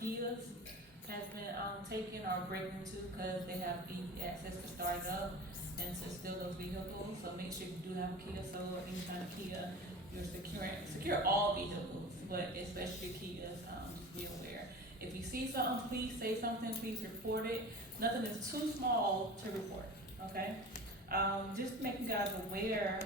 Kias has been, taken or breaking into because they have easy access to start up and to steal those vehicles. So make sure you do have a Kia Soul or any kind of Kia. You're secure all vehicles, but especially Kias, just be aware. If you see something, please say something, please report it. Nothing is too small to report, okay? Just to make you guys aware,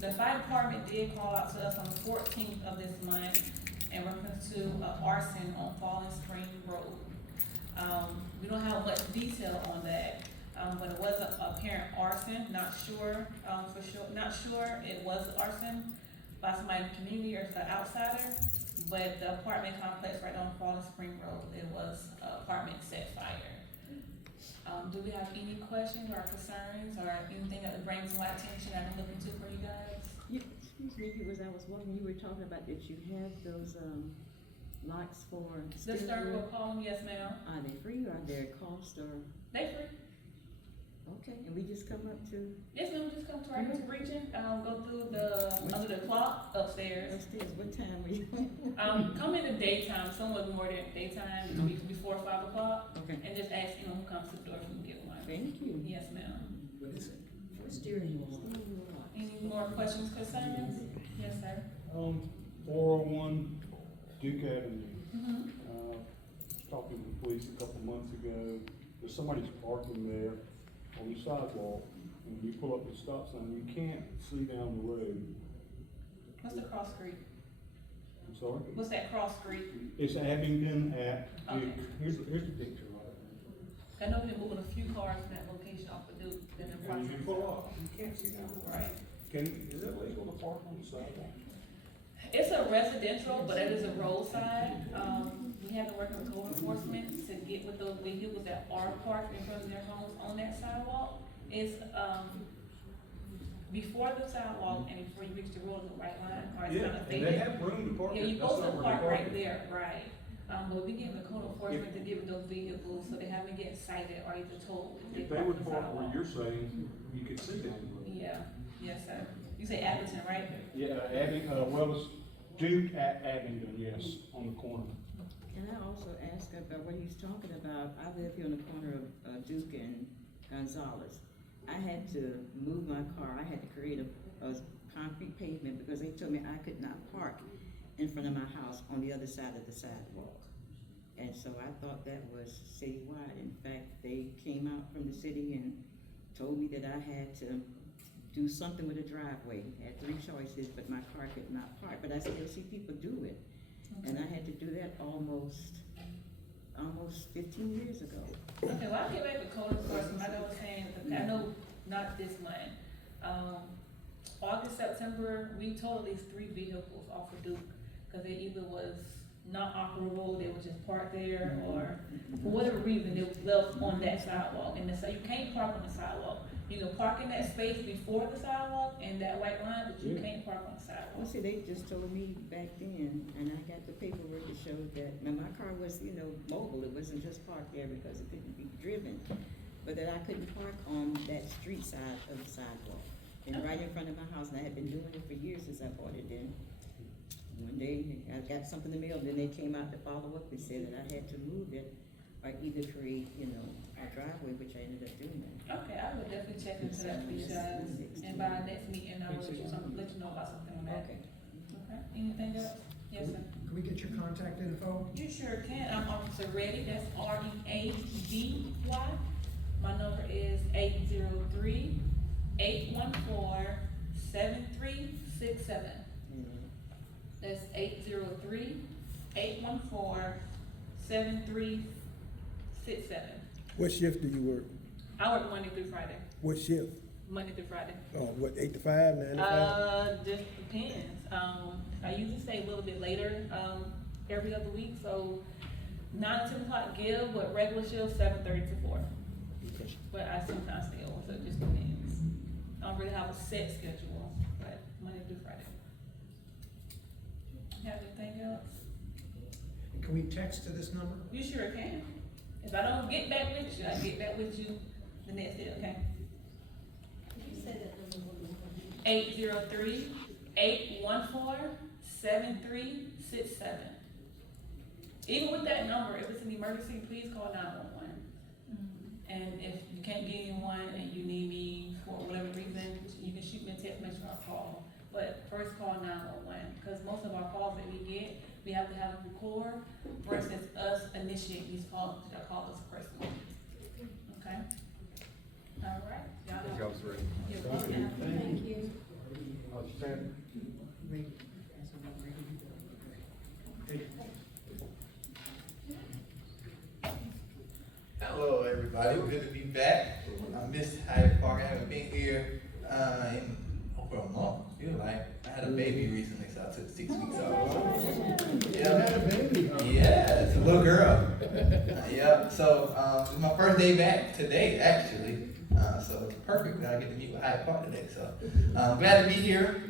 the fire department did call out to us on the 14th of this month in reference to arson on Fallen Spring Road. We don't have much detail on that, but it was a apparent arson, not sure, for sure, not sure it was arson by somebody in the community or an outsider, but the apartment complex right on Fallen Spring Road, it was apartment set fire. Do we have any questions or concerns or anything that would bring to my attention I can look into for you guys? Excuse me, I was wondering, you were talking about that you have those, locks for. The Sternville Palm, yes ma'am. Are they free or are they a cost or? They free. Okay, and we just come up to? Yes ma'am, just come to our region, go through the, under the clock upstairs. Upstairs, what time were you? Come in the daytime, somewhat more than daytime, before 5 o'clock. Okay. And just ask anyone who comes to the door if you can get one. Thank you. Yes ma'am. What is it? Steering wheel. Any more questions, concerns? Yes, sir. 401 Duke Avenue. Mm-hmm. Was talking to the police a couple months ago. There's somebody's parking there on the sidewalk, and when you pull up the stop sign, you can't see down the road. What's the cross street? I'm sorry? What's that cross street? It's Abingdon at Duke. Okay. Here's the picture right I know we've been moving a few cars from that location off of Duke, then the there. And you pull up, you can't see down the road. Right. Is it legal to park on the sidewalk? It's a residential, but it is a roadside. We have been working with code enforcement to get with those vehicles that are parked in front of their homes on that sidewalk. It's, before the sidewalk and before you reach the road, the white line, or it's kind of And faded. they have room to park. Yeah, you That's supposed not to where they park right it. there, right. But we get the code enforcement to give it those vehicles so they haven't get cited or even told. If they would park where you're saying, you could see down the road. Yeah, yes, sir. You say Appleton, right? Yeah, well, it's Duke at Abingdon, yes, on the corner. Can I also ask about what he's talking about? I live here on the corner of Duke and Gonzalez. I had to move my car, I had to create a concrete pavement because they told me I could not park in front of my house on the other side of the sidewalk. And so I thought that was citywide. In fact, they came out from the city and told me that I had to do something with a driveway. I had 3 choices, but my car could not park, but I still see people do it. And I had to do that almost 15 years ago. Okay, well, I'll get back to code enforcement. Like I was saying, I know not this month. August, September, we told at least 3 vehicles off of Duke because they either was not operable, they were just parked there, or for whatever reason, they was left on that sidewalk. And so you can't park on the sidewalk. You can park in that space before the sidewalk and that white line, but you can't park on the sidewalk. Well, see, they just told me back then, and I got the paperwork that showed that, now my car was, mobile, it wasn't just parked there because it couldn't be driven, but that I couldn't park on that street side of the sidewalk. And right in front of my house, and I had been doing it for years since I bought it then. One day, I got something in the mail, then they came out to follow up and said that I had to move it, or either create, a driveway, which I ended up doing that. Okay, I would definitely check into that for you guys, and by our next meeting, I will let you know about something on that. Okay. Okay, anything else? Yes, sir. Can we get your contact info? You sure can. I'm Officer Reddy, that's READY. My number is 803-814-7367. That's 803-814-7367. What shift do you work? I work Monday through Friday. What shift? Monday through Friday. What, 8 to 5, 9 to 5? Just depends. I usually stay a little bit later, every other week, so 9 to 10 o'clock give, but regular shift 7:30 to 4. Okay. But I sometimes stay over, so it just depends. I don't really have a set schedule, but Monday through Friday. Have anything else? Can we text to this number? You sure can. If I don't get back with you, I get back with you the next day, okay? You said that number. 803-814-7367. Even with that number, if it's an emergency, please call 911. And if you can't get anyone and you need me for whatever reason, you can shoot me a text message or call. But first call 911, because most of our calls that we get, we have to have a record versus us initiate these calls that call us personally. Okay? All right. Y'all have- ready. You're welcome. Thank you. Outstanding. Hello, everybody. Good to be back. I missed Hyatt Park. I haven't been here in over a month. I feel like I had a baby recently, so I took 6 weeks off. Yeah, yeah, it's a little girl. Yeah. So it's my first day back today, actually. So it's perfect that I get to meet with Hyatt Park today. So I'm glad to be here.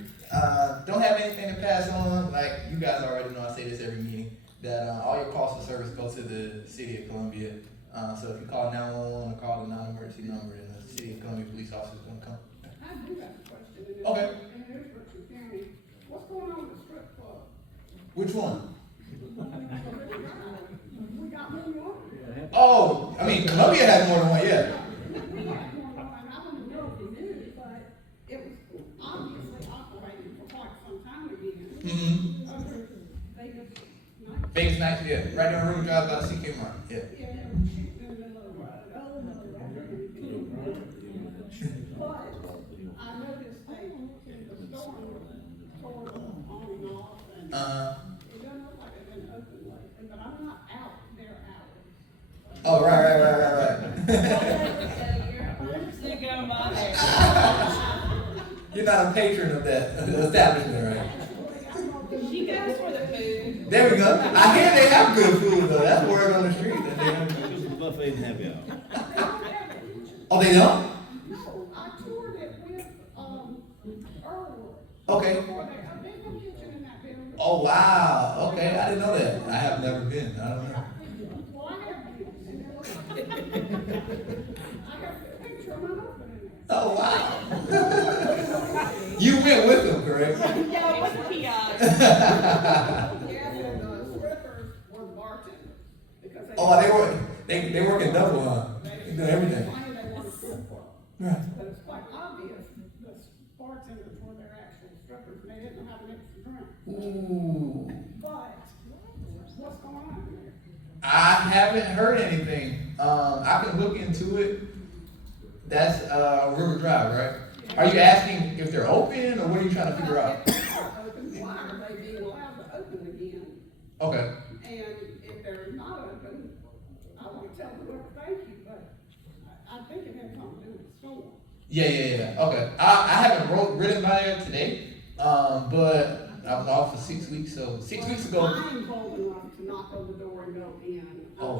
Don't have anything to pass on. Like you guys already know, I say this every meeting that all your calls for service go to the City of Columbia. So if you call 911 or call the non-emergency number, then the City of Columbia police officer is gonna come. I do have a question. Okay. In Richmond County, what's going on with the strip club? Which one? We got one. Oh, I mean, Columbia has more than one, yeah. We got one, and I don't know if you knew, but it was obviously operating for quite some time again. Mm-hmm. Under Vegas night. Vegas Nights, yeah. Right down River Drive by CK Mart, yeah. Yeah, they were shooting in the middle of the road. Oh, no, but I noticed they, in the storm, tore the awning off, and it doesn't look like they've been open lately, but I'm not out their hours. Oh, right. You're not a patron of that establishment, right? She goes for the food. There we go. I hear they have good food, though. That's word on the street. That they have. Buffet and happy hour. Oh, they don't? No, I toured it with, Earl. Okay. Before there's no kitchen in that building. Oh, wow. Okay, I didn't know that. I have never been. I don't know. Well, I have been, and there was, I have a picture of my husband in there. Oh, wow. You went with them, correct? Yeah, it was a kiosk. Yeah, and the strippers were the bartenders, because they. Oh, they working double, huh? They do everything. Claim they weren't a strip club. Right. But it's quite obvious, the bartenders were their actual strippers, and they didn't know how to mix the drink. Ooh. But, what's going on in there? I haven't heard anything. I can look into it. That's River Drive, right? Are you asking if they're open, or what are you trying to figure out? If they're open, why are they being allowed to open again? Okay. And if they're not open, I want to tell whoever thank you, but I think it had something to do with the storm. Yeah. Okay. I haven't ridden by there today, but I was off for 6 weeks. So 6 weeks ago. I'm bold enough to knock on the door and go in. Oh,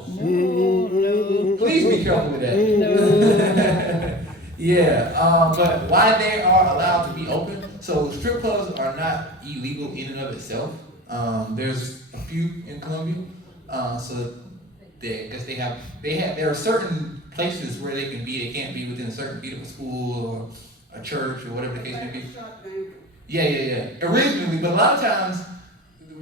please be careful with that. Yeah, but why they are allowed to be open? So strip clubs are not illegal in and of itself. There's a few in Columbia, so because there are certain places where they can be. They can't be within a certain feet of a school or a church or whatever the case may be. Shut down. Yeah. Originally, but a lot of times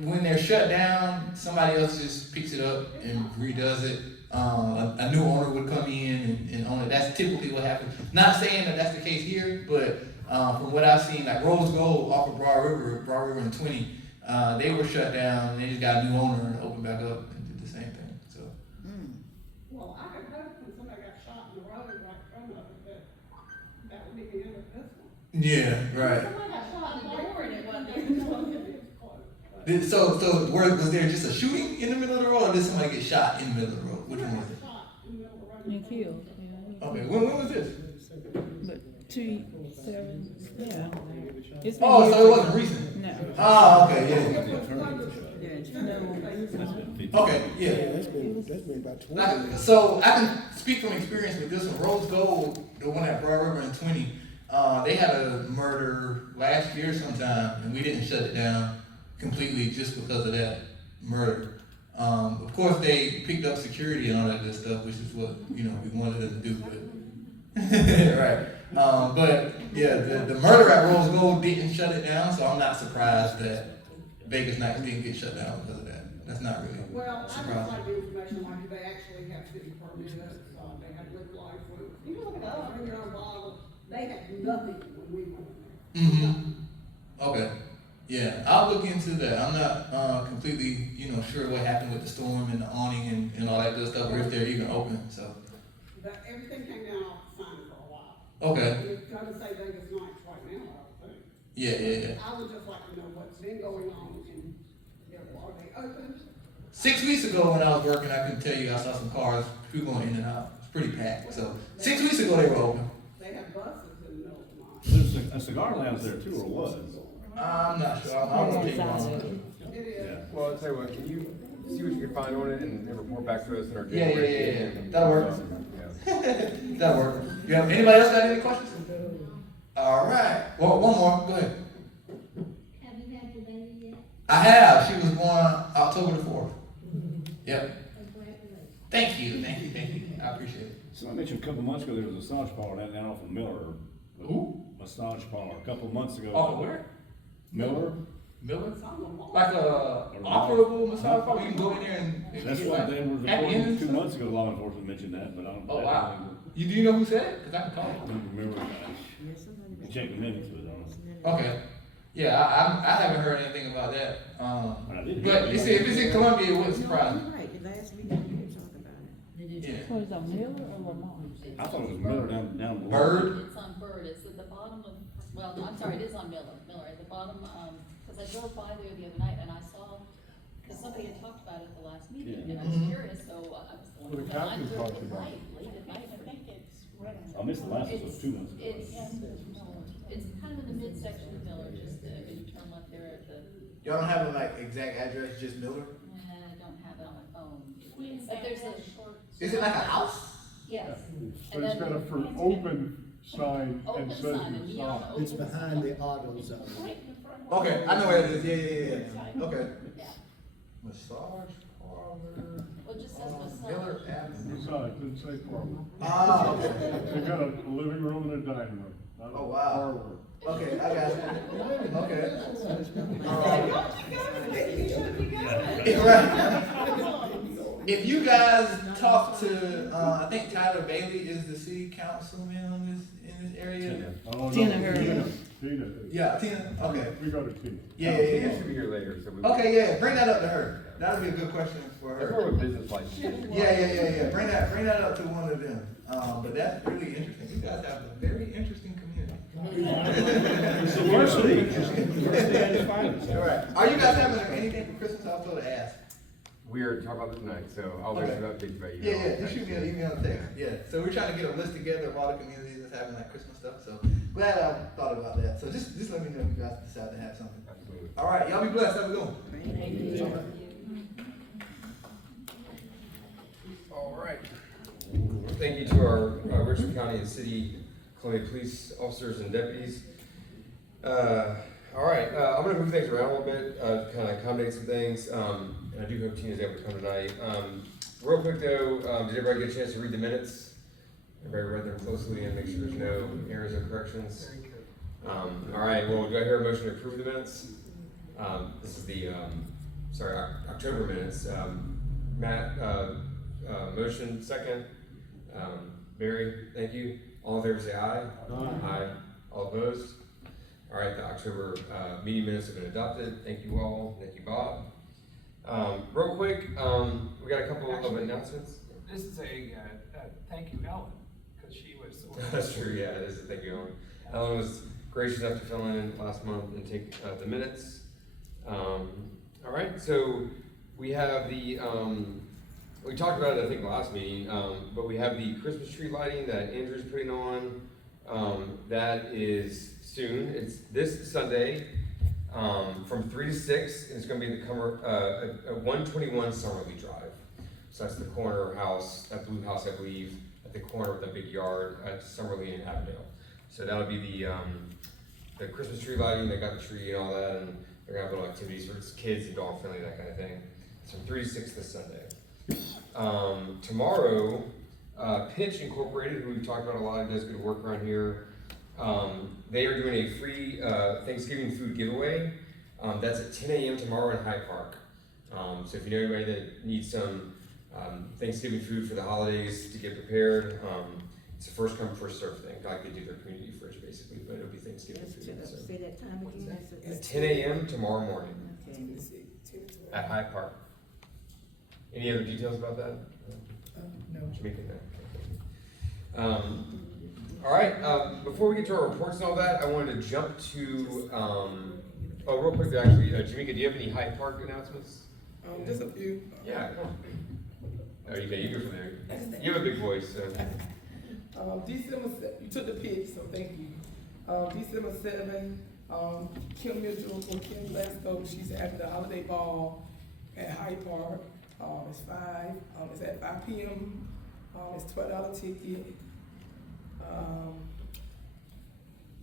when they're shut down, somebody else just picks it up and redoes it. A new owner would come in and own it. That's typically what happens. Not saying that that's the case here, but from what I've seen, like Rose Gold off of Broad River and 20, they were shut down. And they just got a new owner and opened back up and did the same thing. So. Well, I could hope when somebody got shot in the road right in front of it, that would be the end of this one. Yeah, right. Somebody got shot in the door and it wasn't Was there just a shooting in the middle of the road, or did somebody get shot in the middle of the road? Which one was it? Shot in the middle of the road. And killed, yeah. Okay, when was this? But 2, 7, yeah. It's been Oh, years so it ago. wasn't recent. No. Oh, okay, yeah. Okay, yeah. Yeah, that's been about 20 years. So I can speak from experience with this one. Rose Gold, the one at Broad River and 20, they had a murder last year sometime, and we didn't shut it down completely just because of that murder. Of course, they picked up security and all that good stuff, which is what we wanted them to do. But right. But yeah, the murder at Rose Gold didn't shut it down, so I'm not surprised that Vegas Nights didn't get shut down because of that. That's not really Well, I just surprising. like the information, like, do they actually have city permits, they have liquor license, you can look it up, bring your own bottle, they had nothing when we went in there. Mm-hmm. Okay. Yeah, I'll look into that. I'm not completely, sure what happened with the storm and the awning and all that good stuff, or if they're even open. So. That, everything came down off the sign for a while. Okay. It's gonna say Vegas Nights right now, I think. Yeah. I would just like to know what's been going on and, are they open? 6 weeks ago when I was working, I couldn't tell you I saw some cars, people going in and out. It's pretty packed. So 6 weeks ago they were open. They have buses in the middle of the night. There's a cigar lounge there too, or was? I'm not sure. I don't take long. It is. Well, I'll tell you what, can you see what you can find on it and then report back to us in our Yeah. January? That'll work. Yeah. That'll work. You have anybody else got any questions? All right. Well, one more. Go ahead. Have you had your baby yet? I have. She was born October the 4th. Yep. Congratulations. Thank you. I appreciate it. So I mentioned a couple months ago, there was a massage parlor down off of Miller. Who? Massage parlor, a couple of months ago. Off of where? Miller? Miller? Like a operable massage parlor? You can go in there and That's get what like they were happy reporting endings? 2 months ago, law enforcement mentioned that, but I don't. Oh, wow. Do you know who said it? Because I can call I him. don't remember, Yeah, somebody. you check the minutes with it. Okay. Yeah, I haven't heard anything about that. I did hear But that. you see, if it's in Columbia, it wouldn't No, surprise me. you're right, the last week we did talk about it. Yeah. So is it Miller or Lamar? I thought it was Miller down below. Bird? It's on Bird, it's at the bottom of, well, I'm sorry, it is on Miller, at the bottom, cause I drove by there the other night and I saw, cause somebody had talked about it at the last meeting, Yeah. and I was curious, so I was Well, going, the but I captain drove talked about late at night. I think it's right I missed the last one, so it was 2 months ago. It's kind of in the midsection of Miller, just, if you turn left there at the, Y'all don't have a exact address, just Miller? I don't have it on my phone. But there's a short. Is it like a house? Yes. But it's got a for open sign and Open says sign, and neon open. It's behind the auto zone. Okay, I know where it is. Yeah. Okay. Yeah. Massage parlor. Well, it just says massage. Miller Avenue. Besides, didn't say parlor. Ah, okay. They got a living room and a dining room. Not a Oh, wow. parlor. Okay, I got you. Okay. Right. If you guys talk to, I think Tyler Bailey is the city councilman in this area. Oh, no, Tina Hurd. Tina. Yeah, Tina. Okay. We go to Tina. Yeah. Tina should be here later, so we. Okay, yeah. Bring that up to her. That'd be a good question for That's her. more of a business license. Yeah. Bring that up to one of them. But that's really interesting. You guys have a very interesting community. It's the diversity and the finest. All right. Are you guys having anything for Christmas? I was told to ask. We are talking about this tonight, so I'll wait for updates about you. Yeah. You shoot me an email and text. Yeah. So we're trying to get a list together of all the communities that's having Christmas stuff. So glad I thought about that. So just let me know if you guys decide to have something. Absolutely. All right. Y'all be blessed. Have a good one. All right. Thank you to our Richland County and City Columbia police officers and deputies. All right, I'm gonna move things around a little bit, kind of accommodate some things, and I do hope Tina's able to come tonight. Real quick though, did everybody get a chance to read the minutes? Everybody read them closely and make sure there's no errors or corrections? All right, well, do I hear a motion to approve the minutes? This is the, October minutes. Matt, motion, second. Barry, thank you. All in favor say aye. Aye. All opposed? All right, the October meeting minutes have been adopted. Thank you all. Thank you, Bob. Real quick, we got a couple of announcements. This is a thank you, Ellen, because she was. That's true, yeah, it is a thank you, Ellen. Ellen was gracious enough to fill in last month and take the minutes. All right, so we have the, we talked about it, I think, last meeting, but we have the Christmas tree lighting that Andrew's putting on. That is soon. It's this Sunday from 3 to 6, and it's going to be in the 121 Summerly Drive. So that's the corner house, that blue house, I believe, at the corner of the big yard at Summerly and Avondale. So that'll be the Christmas tree lighting. They got the tree and all that, and they're gonna have little activities for kids and dog friendly, that kind of thing. It's from 3 to 6 this Sunday. Tomorrow, Pinch Incorporated, who we've talked about a lot, does good work around here. They are doing a free Thanksgiving food giveaway. That's at 10 a.m. tomorrow in Hyde Park. So if you know anybody that needs some Thanksgiving food for the holidays to get prepared, it's a first come, first served thing. God could do their community fridge basically, but it'll be Thanksgiving food. So. Say that time again. It's 10 a.m. tomorrow morning Okay. at Hyatt Park. Any other details about that? No. Jamaica, no. All right, before we get to our reports and all that, I wanted to jump to, real quick, actually, Jamaica, do you have any Hyatt Park announcements? Just a few. Yeah, come on. Oh, you go from there. You have a big voice, so. December, you took the pitch, so thank you. December 7th, Kim Mitchell from Kim Glasgow, she's having the holiday ball at Hyde Park. It's at 5 p.m. It's $12 ticket.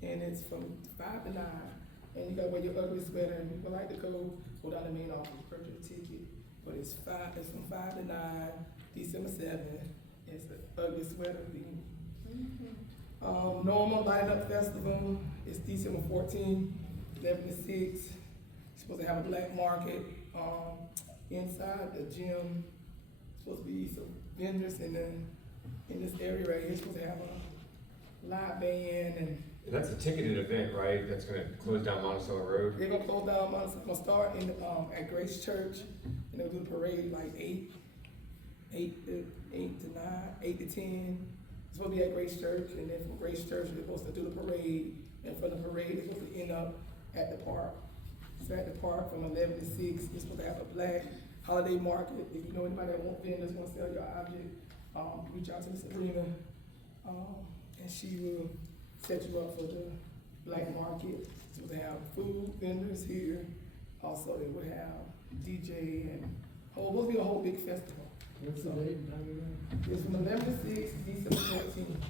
And it's from 5 to 9. And you gotta wear your ugly sweater, and people like to go down the main office, purchase a ticket. But it's from 5 to 9, December 7th. It's the ugly sweater thing. Normal Light Up Festival is December 14th, 11 to 6. You're supposed to have a black market inside the gym. Supposed to be some vendors in this area right here. You're supposed to have a live band and That's a ticketed event, right? That's gonna close down Monticello Road? they're gonna close down Monticello. Gonna start at Grace Church, and they'll do the parade like 8 to 9, 8 to 10. It's supposed to be at Grace Church, and then from Grace Church, they're supposed to do the parade, and from the parade, they're supposed to end up at the park. So at the park from 11 to 6, they're supposed to have a black holiday market. If you know anybody that wants vendors, want to sell your object, reach out to Miss Sabrina, and she will set you up for the black market. So they have food vendors here. Also, they would have DJ and will be a whole big festival. What's So, the date? it's from 11 to 6, December 14th.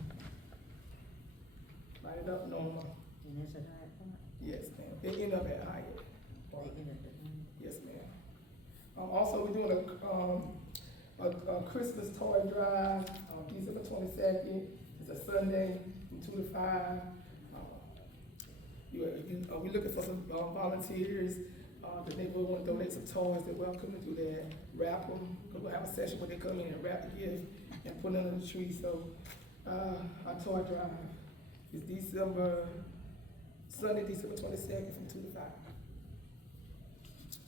Light it up, Norma. And that's at Hyatt Park? Yes, ma'am. They end up at Hyatt. They end up at Hyatt. Yes, ma'am. Also, we're doing a Christmas toy drive, December 22nd. It's a Sunday from 2 to 5. We're looking for some volunteers. The neighborhood want to donate some toys. They're welcome to do that. Wrap them. We'll have a session where they come in and wrap the gift and put it under the tree. So our toy drive is Sunday, December 22nd from 2 to 5.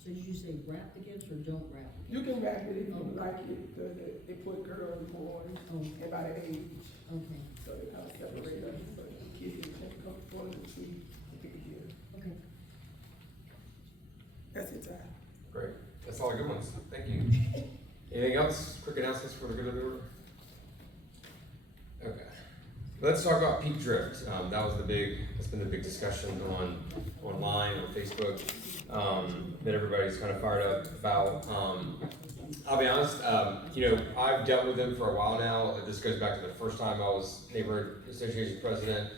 So did you say wrap the gifts or don't wrap? You can wrap it if you like it. They put girls and boys and by the age. Okay. So they kind of separate them. So the kids can come go to the tree and pick a gift. Okay. That's it, time. Great. That's all the good ones. Thank you. Anything else? Quick announcements for the good of the order? Okay. Let's talk about peak drift. That's been the big discussion online on Facebook that everybody's kind of fired up about. I'll be honest, I've dealt with them for a while now. This goes back to the first time I was Neighborhood Association president.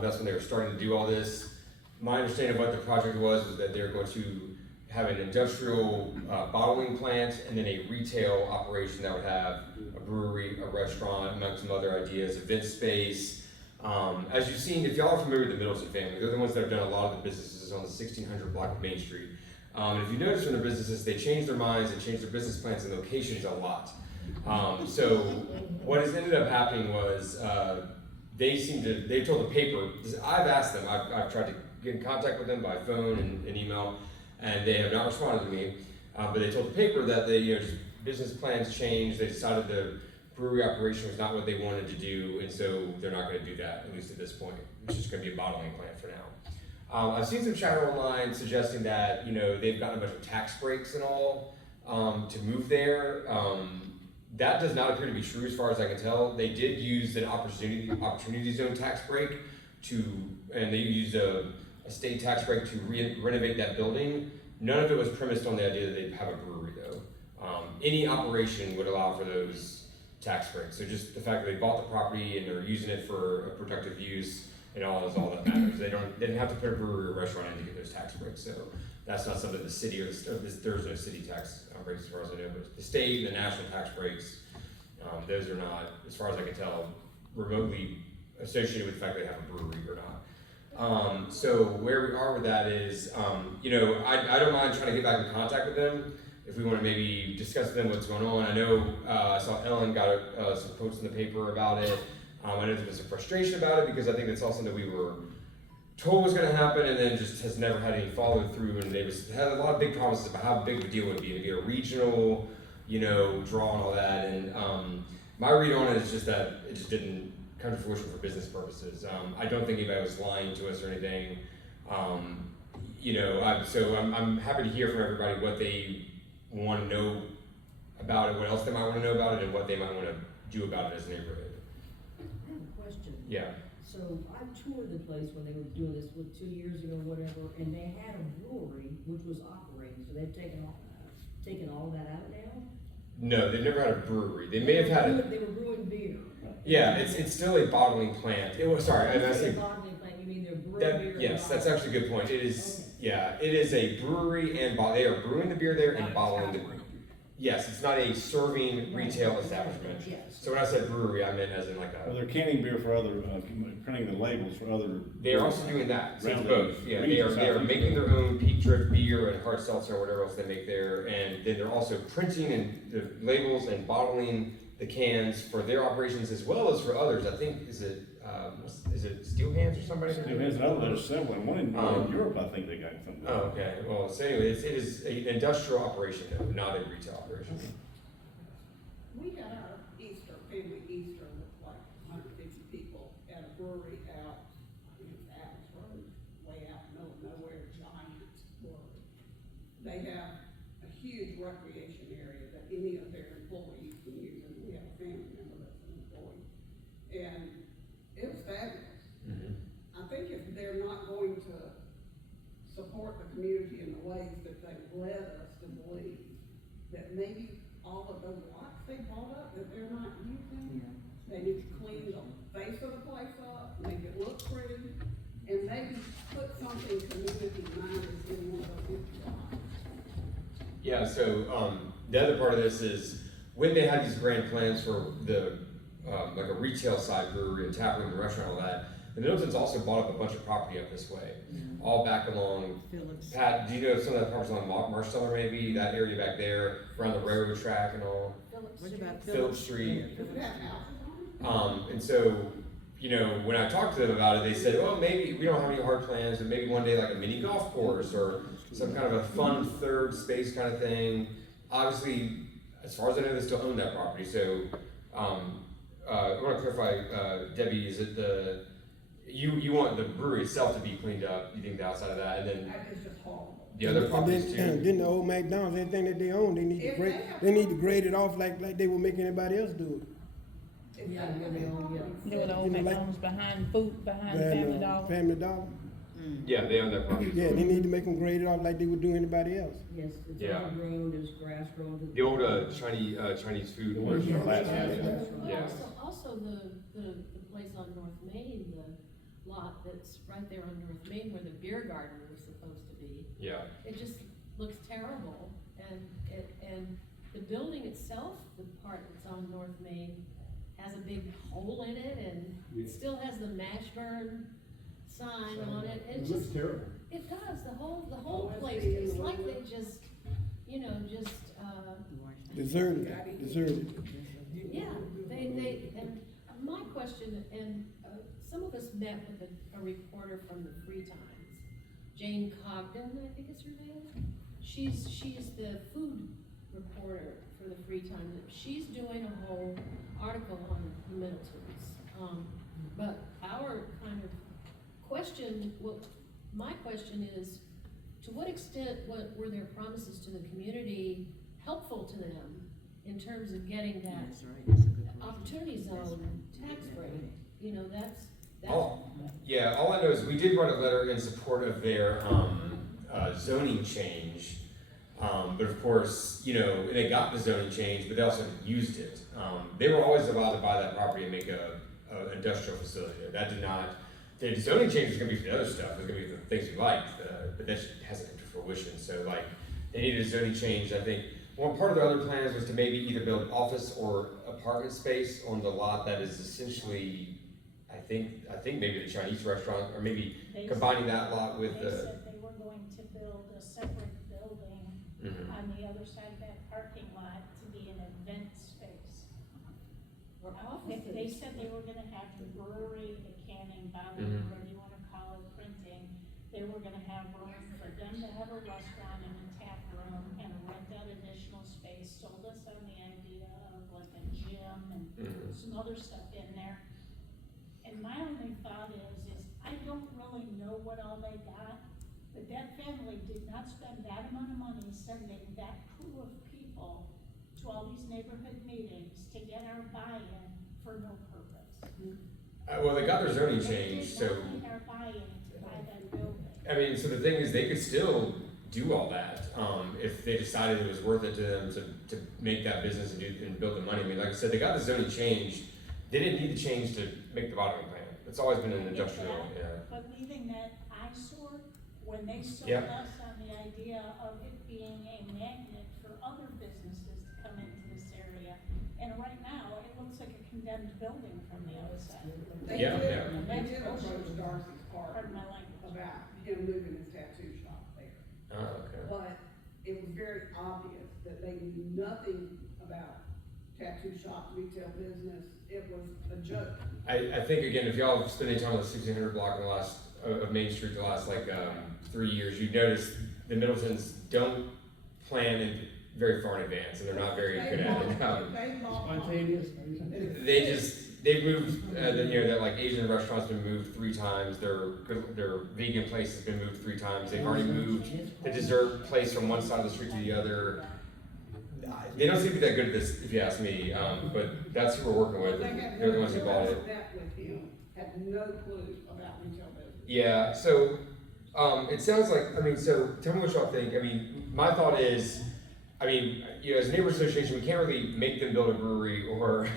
That's when they were starting to do all this. My understanding of what the project was that they're going to have an industrial bottling plant and then a retail operation that would have a brewery, a restaurant, among some other ideas, event space. As you've seen, if y'all are familiar with the Middleton family, they're the ones that have done a lot of the businesses on the 1600 block of Main Street. And if you notice from their businesses, they change their minds and change their business plans and locations a lot. So what has ended up happening was they told the paper, I've asked them, I've tried to get in contact with them by phone and email, and they have not responded to me. But they told the paper that just business plans changed. They decided the brewery operation was not what they wanted to do, and so they're not going to do that, at least at this point. It's just going to be a bottling plant for now. I've seen some chatter online suggesting that they've gotten a bunch of tax breaks and all to move there. That does not appear to be true as far as I can tell. They did use an opportunity zone tax break and they used a state tax break to renovate that building. None of it was premised on the idea that they'd have a brewery though. Any operation would allow for those tax breaks. So just the fact that they bought the property and they're using it for a productive use and all is all that matters. They didn't have to put a brewery or restaurant in to get those tax breaks. So that's not something the city there's no city tax breaks as far as I know, but the state and the national tax breaks, those are not, as far as I can tell, remotely associated with the fact that they have a brewery or not. So where we are with that is, I don't mind trying to get back in contact with them, if we wanna maybe discuss with them what's going on. I know, I saw Ellen got, some quotes in the paper about it. I know there was some frustration about it because I think it's all something that we were told was gonna happen and then just has never had any follow through, and they had a lot of big promises about how big the deal would be, to be a regional, you know, draw and all that, and, my read on it is just that it just didn't come to fruition for business purposes. I don't think anybody was lying to us or anything. You know, I'm happy to hear from everybody what they wanna know about it, what else they might wanna know about it, and what they might wanna do about it as a neighborhood. I have a question. Yeah. So I toured the place when they were doing this, 2 years ago, whatever, and they had a brewery which was operating, so they've taken all that out now? No, they've never had a brewery. They may have had They were brewing beer. yeah, it's still a bottling plant. It was, sorry, When I you say say, bottling plant, you mean they're brewing beer? yes, that's actually a good point. It is, yeah, it is a brewery and they are brewing the beer there and bottling the, yes, it's not a serving retail establishment. Yes. So when I said brewery, I meant as in like Well, a, they're canning beer for other, printing the labels for other. they are also doing that, so it's Around both. the Yeah, region, they are southeast. making their own peak drip beer and hard seltzer or whatever else they make there. And then they're also printing and the labels and bottling the cans for their operations as well as for others. I think, is it Steel Hands or somebody? Steel Hands and others, there's several, and one in Europe, I think they got something. Oh, okay. Well, so anyway, it is an industrial operation though, not a retail operation. We had our family Easter with like 150 people at a brewery out, I think it's Adams Road, way out in the middle of nowhere, giant brewery. They have a huge recreation area that any of their employees can use, and we have a family member that's an employee. And it was fabulous. I think if they're not going to support the community in the ways that they've led us to believe, that maybe all of those lots they bought up that they're not using, they need to clean the face of the place up, make it look pretty, and maybe put something community-minded in one of those empty lots. Yeah, so the other part of this is when they had these grand plans for the like a retail side brewery and tap room and restaurant and all that, the Middletons also bought up a bunch of property up this way, all back along. Phillips. Pat, do you know some of that property's on Marshall maybe, that area back there, around the railroad track and all? What about Phillips Street. Does it have houses on it? And so, you know, when I talked to them about it, they said, well, maybe we don't have any hard plans, but maybe one day like a mini golf course or some kind of a fun third space kind of thing. Obviously, as far as I know, they still own that property. So, I want to clarify, Debbie, is it you want the brewery itself to be cleaned up? You think the outside of that, and then That is just horrible. the other properties too? And then the old McDonald's, anything that they own, they need to grade it off like they will make anybody else do it. Yeah, yeah. There were the old You know, like- McDonald's behind Family Dollar. Family Dollar. Yeah, they own that property. Yeah, they need to make them grade it off like they would do anybody else. Yes, it's Yeah. overgrown, there's grass growing. The old Chinese food. The ones from last Yeah. year. Yeah. Also the place on North Main, the lot that's right there on North Main where the beer garden was supposed to be. Yeah. It just looks terrible, and the building itself, the part that's on North Main, has a big hole in it, and it still has the Mashburn sign on it, and It looks terrible. it does, the whole place, it's like they just, Deserted. yeah, and my question, and some of us met with a reporter from the Free Times, Jane Cogden, I think is her name. She's the food reporter for the Free Times. She's doing a whole article on the Middletons. But our kind of question, my question is, to what extent What were their promises to the community helpful to them in terms of getting that That's right, that's a good point. opportunity zone tax break? You know, that's. Yeah, all I know is we did write a letter in support of their zoning change. But of course, you know, they got the zoning change, but they also used it. They were always allowed to buy that property and make a industrial facility there. That did not, the zoning change was gonna be for the other stuff, it was gonna be for the things we liked, but that hasn't come to fruition. So like, they needed a zoning change. I think one part of their other plans was to maybe either build office or apartment space on the lot that is essentially, I think maybe the Chinese restaurant, or maybe combining that lot with They the. said they were going to build a separate building on the other side of that parking lot to be an event space. They said they were gonna have the brewery, the canning, bottling, whatever you wanna call it, printing. They were gonna have room for them to have a restaurant and a tap room and rent out additional space. Sold us on the idea of like a gym and some other stuff in there. And my only thought is I don't really know what all they got, but that family did not spend that amount of money sending that crew of people to all these neighborhood meetings to get our buy-in for no purpose. Well, they got their zoning changed, so. They did not need our buy-in to buy that building. I mean, so the thing is, they could still do all that, if they decided it was worth it to them to make that business and build the money. I mean, like I said, they got the zoning changed. They didn't need the change to make the bottling plant. It's always been an industrial, But leaving that eyesore, when they sold Yeah. us on the idea of it being a magnet for other businesses to come into this area, and right now, it looks like a condemned building from the outside. They Yeah, did, yeah. they did approach Darcy's Park Pardon my language. about him moving his tattoo shop there. Oh, okay. But it was very obvious that they knew nothing about tattoo shop, retail business. It was a joke. I think, again, if y'all have spent any time on the 1600 block in the last, of Main Street the last, 3 years, you've noticed the Middletons don't plan in very far in advance, and they're not very good at it. Spontaneous. They've moved, that like Asian restaurant's been moved 3 times, their vegan place has been moved 3 times, they've already moved the dessert place from one side of the street to the other. They don't seem to be that good at this, if you ask me, but that's who we're working with, they're the ones who bought it. Met with him, had no clue about retail business. Yeah, so, it sounds like, so tell me what y'all think. I mean, my thought is, as a neighborhood association, we can't really make them build a brewery, or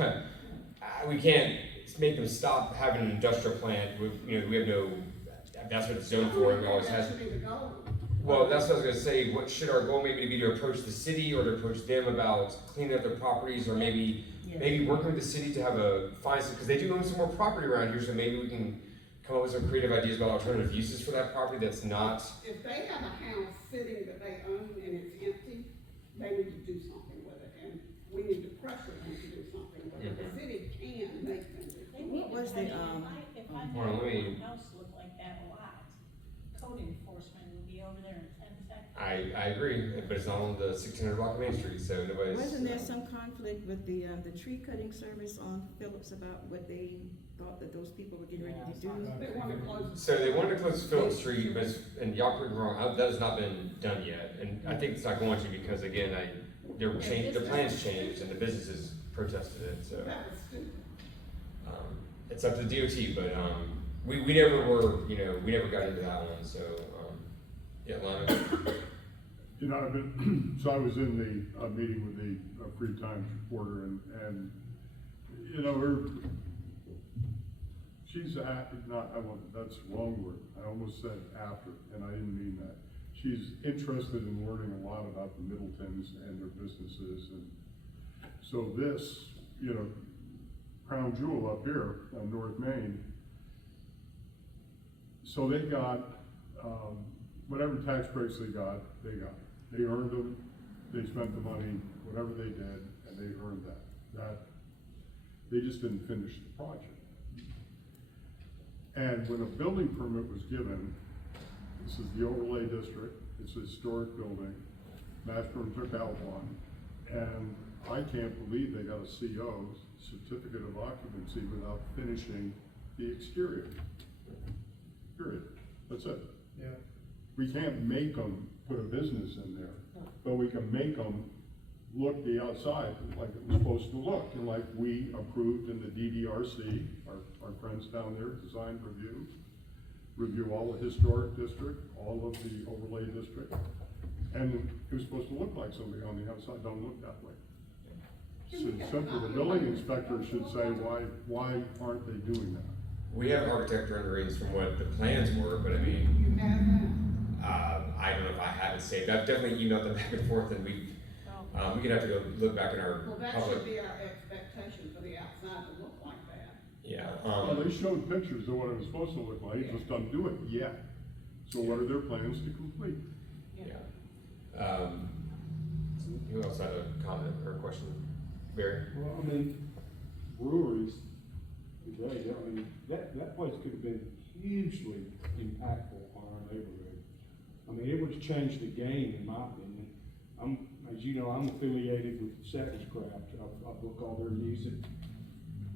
we can't make them stop having an industrial plant. We have no, that's what it's zoned for, and it always has. That should be the goal. Well, that's what I was gonna say. What should our goal maybe be to approach the city, or to approach them about cleaning up their properties, or maybe working with the city to have because they do own some more property around here, so maybe we can come up with some creative ideas about alternative uses for that property that's not. If they have a house sitting that they own and it's empty, they need to do something with it, and we need to pressure them to do something with it. The city can make them do something. What was the, If I made my house look like that a lot, code enforcement would be over there in 10 seconds. I agree, but it's not on the 1600 block of Main Street, so nobody's. Wasn't there some conflict with the tree cutting service on Phillips about what they thought that those people were getting ready to do? They want to close. So they wanted to close Phillips Street, but and y'all proved wrong. That has not been done yet, and I think it's not going to because again, their plans changed and the businesses protested it. So it's up to the DOT, but we never were, we never got into that one. So Lana. I've been, so I was in the meeting with the Free Times reporter, and she's that's the wrong word. I almost said after, and I didn't mean that. She's interested in learning a lot about the Middletons and their businesses, and so this, crown jewel up here on North Main. So they got, whatever tax breaks they got. They earned them, they spent the money, whatever they did, and they earned that. They just didn't finish the project. And when a building permit was given, this is the overlay district, it's a historic building, Mashburn took out one, and I can't believe they got a CO, certificate of occupancy, without finishing the exterior. Period. That's it. Yeah. We can't make them put a business in there, but we can make them look the outside like it was supposed to look, and like we approved in the DDRC, our friends down there, design review all the historic district, all of the overlay district, and it was supposed to look like something on the outside. Don't look that way. So simply, the building inspector should say, why aren't they doing that? We have architect renderings from what the plans were, but I don't know if I have it saved. I've definitely emailed them back and forth, and we could have to go look back in our Well, that public. should be our expectation for the outside to look like that. Yeah. Well, they showed pictures of what it was supposed to look like, just don't do it yet. So what are their plans to complete? Yeah. Who else had a comment or a question? Barry? Well, I mean, breweries today, I mean, that place could have been hugely impactful on our neighborhood. I mean, it would have changed the game, in my opinion. As you know, I'm affiliated with Seconds Craft. I book all their music.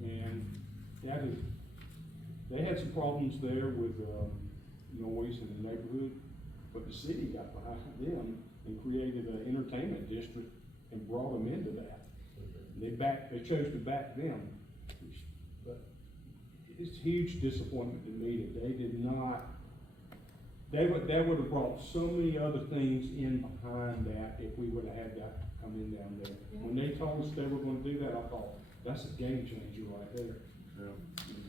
And they had some problems there with noise in the neighborhood, but the city got behind them and created an entertainment district and brought them into that. They chose to back them, but it's a huge disappointment to me that they did not. That would have brought so many other things in behind that if we would have had that come in down there. When they told us they were going to do that, I thought, that's a game changer right there.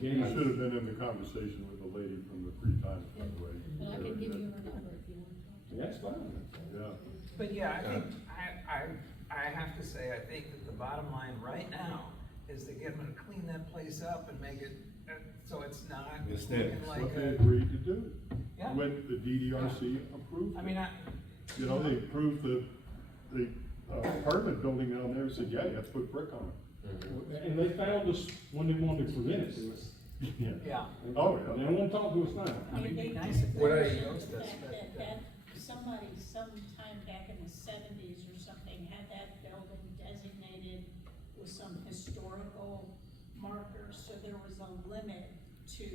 Yeah. I should have been in the conversation with the lady from the Free Times, by the way. And I can give you her number if you want to talk to her. That's fine. Yeah. But yeah, I think, I have to say, I think that the bottom line right now is to get them to clean that place up and make it, so it's not looking like What they a. agreed to do. Yeah. When the DDRC approved. I mean, You know, they approved the apartment building down there and said, yeah, you have to put brick on it. And they found us when they wanted to present it to us. Yeah. Oh, yeah. They don't want to talk to us now. I mean, it'd be nice if What they I- showed us this, That somebody sometime back in the 70s or something had that building designated with some historical markers, so there was a limit to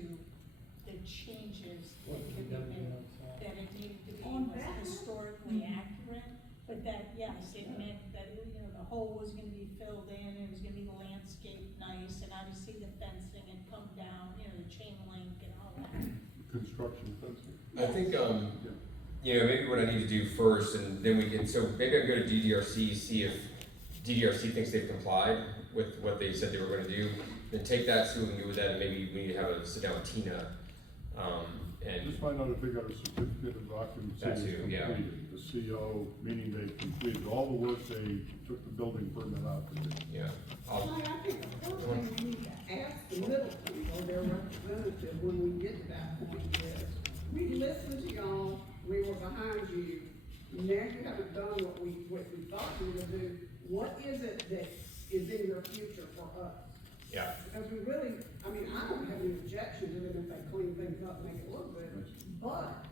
the changes that could be made, that it needed to be was historically accurate, but that, yes, it meant that, the hole was gonna be filled in, it was gonna be landscaped nice, and obviously the fencing had come down, the chain link and all that. Construction fencing. I think, maybe what I need to do first, and then we can, so maybe I can go to DDRC, see if DDRC thinks they've complied with what they said they were gonna do, then take that, see what we can do with that, and maybe we need to have a sit down with Tina, and. Just find out if they got a certificate of occupancy That too, yeah. completed. The CO, meaning they completed all the work they took the building permit out to do. Yeah. I think the first thing we need to ask the Middleton or their representative when we get to that point is, we listened to y'all, we were behind you, now you haven't done what we thought you were gonna do. What is it that is in your future for us? Yeah. Because we really, I mean, I don't have any objection to it if they clean things up, make it look good, but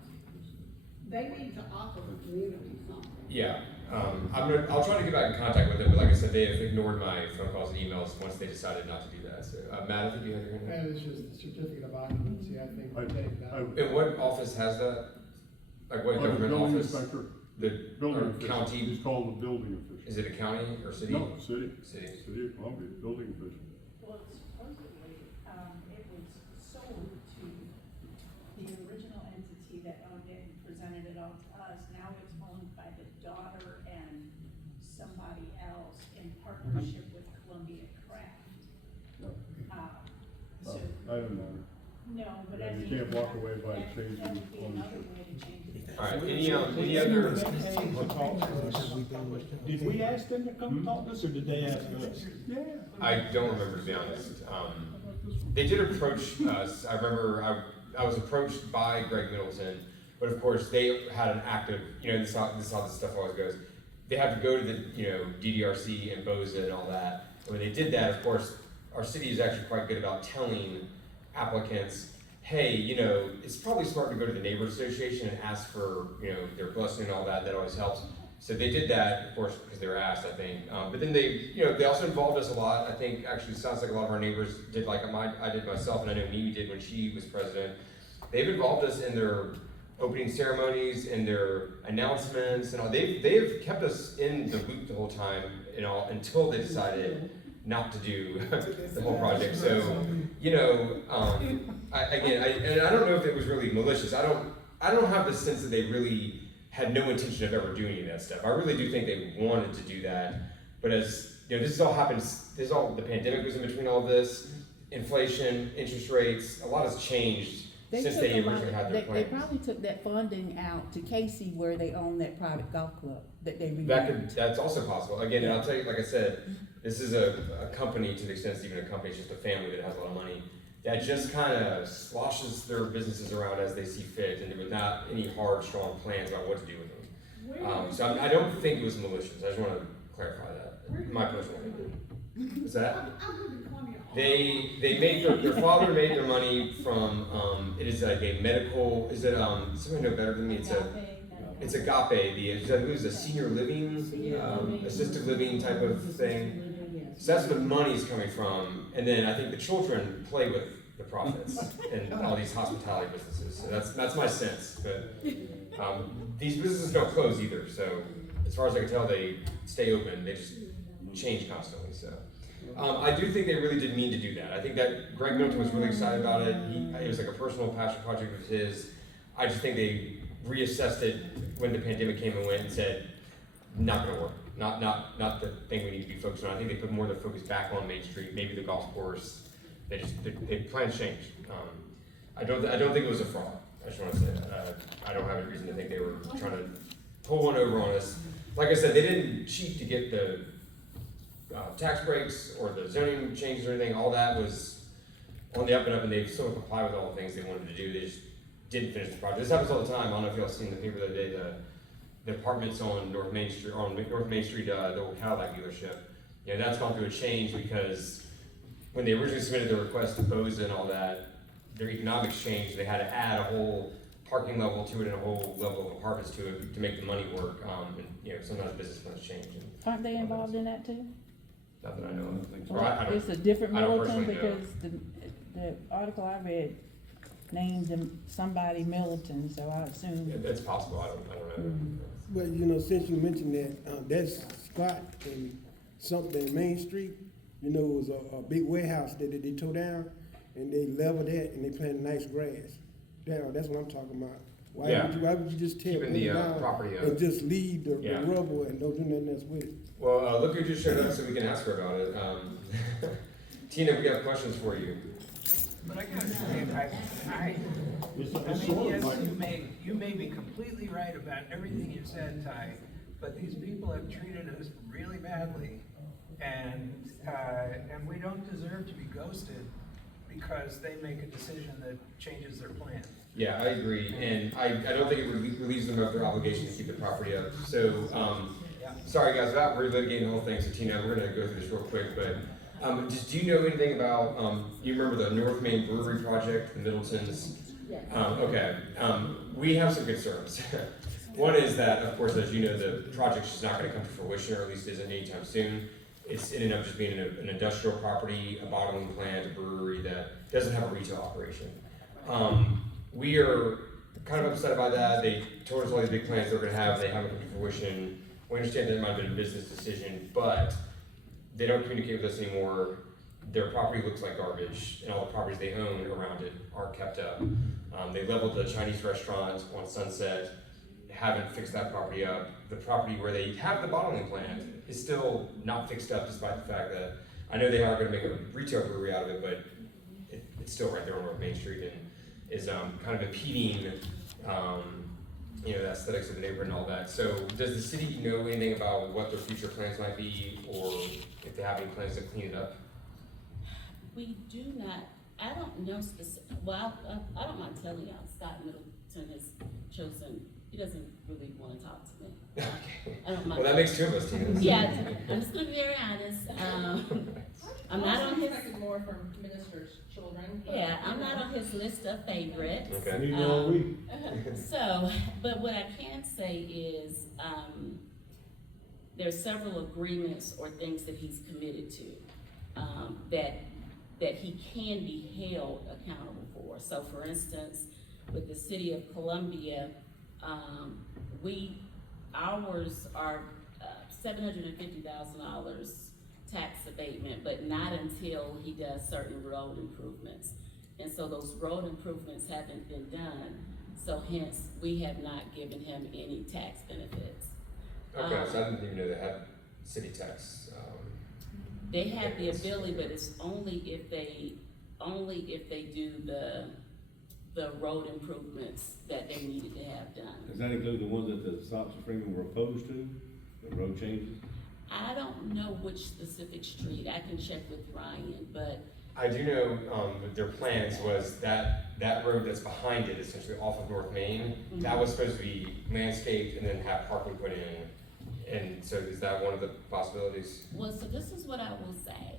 they need to offer the community something. Yeah, I'll try to get back in contact with them, but like I said, they have ignored my phone calls and emails once they decided not to do that, so, Matt, I think you had your hand up. And it's just a certificate of occupancy, I think, we take that. And what office has that? Like what The government building office? inspector. The Building or official. county? He's called the building official. Is it a county or city? No, city. City. City of Columbia, building official. Well, supposedly, it was sold to the original entity that owned it and presented it all to us. Now it's owned by the daughter and somebody else in partnership with Columbia Craft. Yeah. So, I don't know. no, but Yeah, I you mean. can't walk away by changing That would be another ownership. way to change it. Alright, any other? Did we ask them to come talk to us, or did they ask us? Yeah. I don't remember, to be honest. They did approach us. I remember I was approached by Greg Middleton, but of course they had an active, this is how this stuff always goes. They have to go to the, DDRC and BOZA and all that. And when they did that, of course, our city is actually quite good about telling applicants, hey, it's probably smart to go to the neighborhood association and ask for, their blessing and all that. That always helps. So they did that, of course, because they were asked, I think. But then they also involved us a lot. I think actually it sounds like a lot of our neighbors did like I did myself, and I know Mimi did when she was president. They've involved us in their opening ceremonies, in their announcements, and all. They've kept us in the loop the whole time, until they decided not to do the whole project. So, I don't know if it was really malicious. I don't have the sense that they really had no intention of ever doing any of that stuff. I really do think they wanted to do that, but as this all happens. The pandemic was in between all this, inflation, interest rates. A lot has changed since they originally had their They plans. probably took that funding out to Casey where they own that private golf club that they That's also possible. Again, and I'll tell you, like I said, this is a company, to the extent it's even a company, it's just a family that has a lot of money, that just kind of sloshes their businesses around as they see fit, and without any hard, strong plans about what to do with them. So I don't think it was malicious, I just wanna clarify that, my personal opinion. Is that? They make their father made their money from, it is like a medical, is it, somebody know better than me, it's Agape, it was a senior living, assisted living type of thing. So that's where the money's coming from, and then I think the children play with the profits and all these hospitality businesses, so that's my sense, but, these businesses don't close either, so as far as I can tell, they stay open, they just change constantly, so. I do think they really did mean to do that. I think that Greg Milton was really excited about it. It was like a personal passion project of his. I just think they reassessed it when the pandemic came and went and said, not gonna work. Not the thing we need to be focused on. I think they put more of the focus back on Main Street, maybe the golf course. They plans changed. I don't think it was a fraud. I just want to say that. I don't have any reason to think they were trying to pull one over on us. Like I said, they didn't cheat to get the tax breaks or the zoning changes or anything. All that was on the up and up, and they still comply with all the things they wanted to do. They just didn't finish the project. This happens all the time. I don't know if y'all seen the paper the other day, the apartments on North Main Street, the old Cadillac dealership. You know, that's gone through a change because when they originally submitted their request to BOZA and all that, their economics changed. They had to add a whole parking level to it and a whole level of apartments to it to make the money work. And you know, sometimes business plans change. Aren't they involved in that too? Not that I know of. Well, it's a different militant because the article I read named them somebody militant, so I assume. Yeah, it's possible. I don't know. But you know, since you mentioned that, that's Scott and something in Main Street. You know, it was a big warehouse that they tore down, and they leveled that and they planted nice grass. Down, that's what I'm talking about. Why would you just tear it down property and just leave the rubble and don't do nothing else with it? Well, look who just showed up, so we can ask her about it. Tina, we have questions for you. But I gotta say, yes, you may be completely right about everything you said, Ty, but these people have treated us really badly, and we don't deserve to be ghosted because they make a decision that changes their plan. Yeah, I agree, and I don't think it relieves them of their obligation to keep the property up. So, sorry guys, without relitigating the whole thing, so Tina, we're gonna go through this real quick, but do you know anything about, you remember the North Main Brewery project, the Middletons? Yes. Okay, we have some concerns. One is that, of course, as you know, the project's just not gonna come to fruition, or at least isn't anytime soon. It's ended up just being an industrial property, a bottling plant, a brewery that doesn't have a retail operation. We are kind of upset by that. They told us all these big plans they're gonna have, they haven't come to fruition. We understand that it might have been a business decision, but they don't communicate with us anymore. Their property looks like garbage, and all the properties they own around it aren't kept up. They leveled the Chinese restaurant on Sunset, haven't fixed that property up. The property where they have the bottling plant is still not fixed up, despite the fact that I know they are gonna make a retail brewery out of it, but it's still right there on North Main Street and is kind of impeding you know, the aesthetics of the neighborhood and all that. So does the city know anything about what their future plans might be, or if they have any plans to clean it up? We do not, I don't know well, I don't mind telling y'all, Scott Middleton has chosen, he doesn't really wanna talk to me. Okay. I don't mind. Well, that makes two of us, Tina. Yeah, I'm just gonna be very honest. I'm not on his. More from ministers' children. Yeah, I'm not on his list of favorites. Okay. Neither are we. So, but what I can say is, there's several agreements or things that he's committed to, that he can be held accountable for. So for instance, with the city of Columbia, ours are $750,000 tax abatement, but not until he does certain road improvements. And so those road improvements haven't been done, so hence we have not given him any tax benefits. Okay, so I didn't even know they had city tax. They have the ability, but it's only if they do the road improvements that they needed to have done. Does that include the ones that the Sops of Freeman were opposed to, the road changes? I don't know which specific street, I can check with Ryan, but I do know, that their plans was that road that's behind it, essentially off of North Main, that was supposed to be landscaped and then have parking put in. And so is that one of the possibilities? Well, so this is what I will say.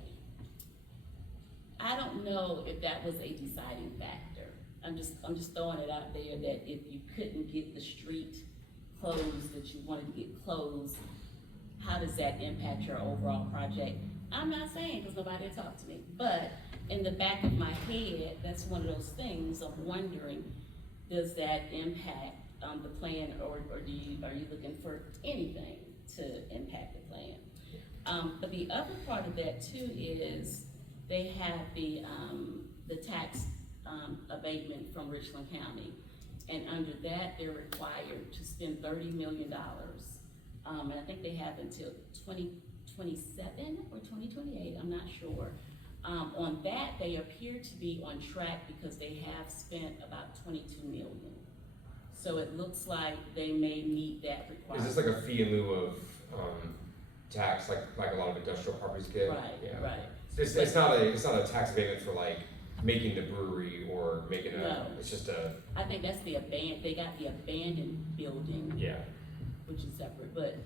I don't know if that was a deciding factor. I'm just throwing it out there that if you couldn't get the street closed that you wanted to get closed, how does that impact your overall project? I'm not saying because nobody talked to me, but in the back of my head, that's one of those things of wondering, does that impact the plan, or are you looking for anything to impact the plan? But the other part of that too is they have the tax abatement from Richland County, and under that they're required to spend $30 million, and I think they have until 2027 or 2028, I'm not sure. On that, they appear to be on track because they have spent about 22 million. So it looks like they may meet that requirement. Is this like a fee in lieu of, tax, like a lot of industrial properties get? Right, Yeah. right. It's not a tax abatement for like making the brewery or making No. it's just a. I think that's they got the abandoned building. Yeah. Which is separate, but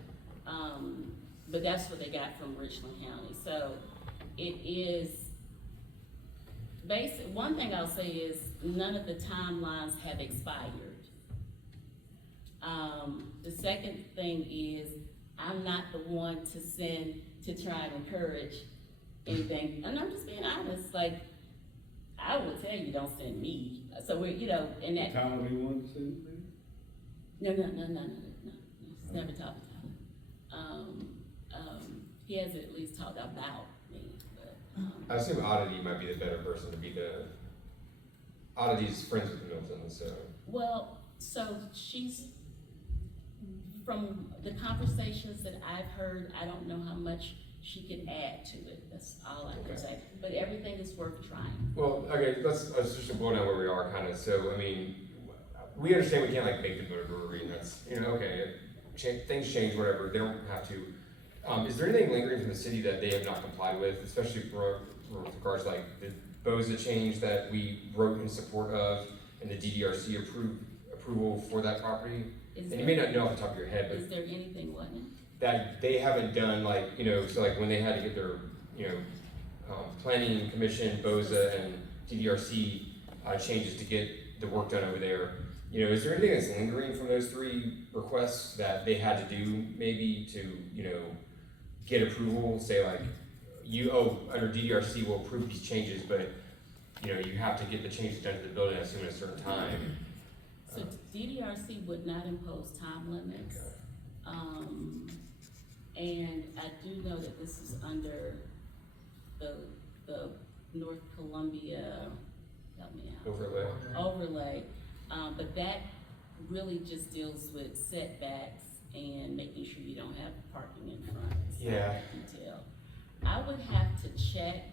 that's what they got from Richland County. So it is one thing I'll say is none of the timelines have expired. The second thing is I'm not the one to send to try and encourage anything. And I'm just being honest, like, I will tell you, don't send me. So we're, in that. Tyler, you want to send me? No. He's never talked to Tyler. He hasn't at least talked about me, but. I assume Oddity might be the better person to be Oddity's friends with Milton, so. Well, so she's, from the conversations that I've heard, I don't know how much she can add to it. That's all I can say. But everything is worth trying. Well, okay, let's just blow down where we are kind of. So, I mean, we understand we can't like make them go to brewery, and that's, okay, things change, whatever, they don't have to. Is there anything lingering from the city that they have not complied with, especially for regards to like the BOZA change that we wrote in support of and the DDRC approval for that property? And you may not know off the top of your head, but is there anything that they haven't done, like, so like when they had to get their, planning commission, BOZA, and DDRC changes to get the work done over there, is there anything that's lingering from those three requests that they had to do maybe to, get approval? Say like, under DDRC will approve these changes, but, you have to get the changes done to the building, I assume, at a certain time. So DDRC would not impose time limits. And I do know that this is under the North Columbia, help me out. Overlay. But that really just deals with setbacks and making sure you don't have parking in front. Yeah. Detail. I would have to check,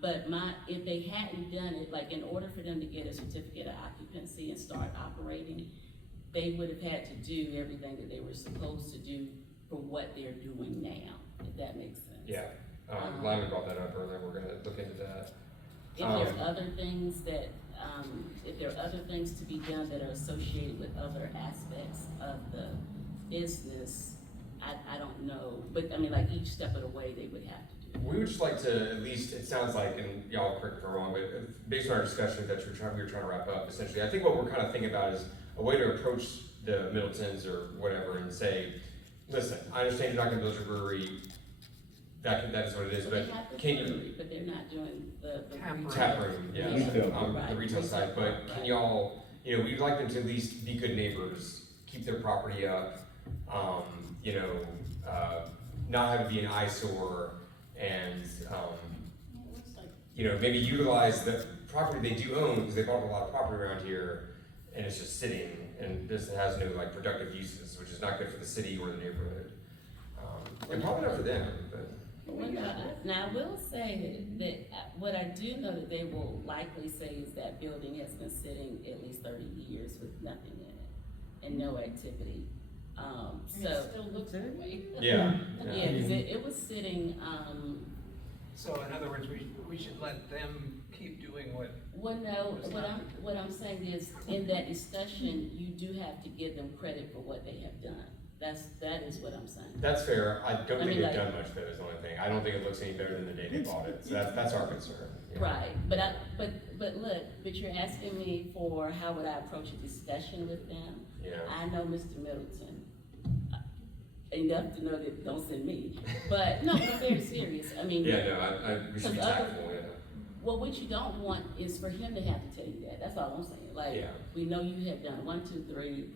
but if they hadn't done it, like in order for them to get a certificate of occupancy and start operating, they would have had to do everything that they were supposed to do for what they're doing now, if that makes sense. Yeah, Lyman brought that up earlier, we're gonna look into that. If there are other things that, if there are other things to be done that are associated with other aspects of the business, I don't know, but I mean, like each step of the way they would have to do. We would just like to, at least, it sounds like, and y'all correct me if I'm wrong, but based on our discussion that we were trying to wrap up, essentially, I think what we're kind of thinking about is a way to approach the Middletons or whatever and say, listen, I understand you're not gonna build your brewery, that is what it is, but can you? But they're not doing the Tap room, yeah, the retail side, but can y'all, we'd like them to at least be good neighbors, keep their property up, not have it be an eyesore, and, maybe utilize the property they do own, because they bought a lot of property around here, and it's just sitting, and this has no like productive uses, which is not good for the city or the neighborhood. And probably not for them, but. Now, I will say that what I do know that they will likely say is that building has been sitting at least 30 years with nothing in it and no activity. It still looks that way. Yeah. Yeah, because it was sitting, So in other words, we should let them keep doing what. Well, no, what I'm saying is, in that discussion, you do have to give them credit for what they have done. That is what I'm saying. That's fair. I don't think mean, they've like- done much better is the only thing. I don't think it looks any better than the day they bought it. So that's our concern. Yeah. Right, but look, but you're asking me for how would I approach a discussion with them? Yeah. I know Mr. Middleton enough to know that don't send me, but no, I'm very serious. I mean. Yeah, no, we should be tactful, yeah. Well, what you don't want is for him to have to tell you that. That's all I'm saying. Like, Yeah. we know you have done 1, 2, 3.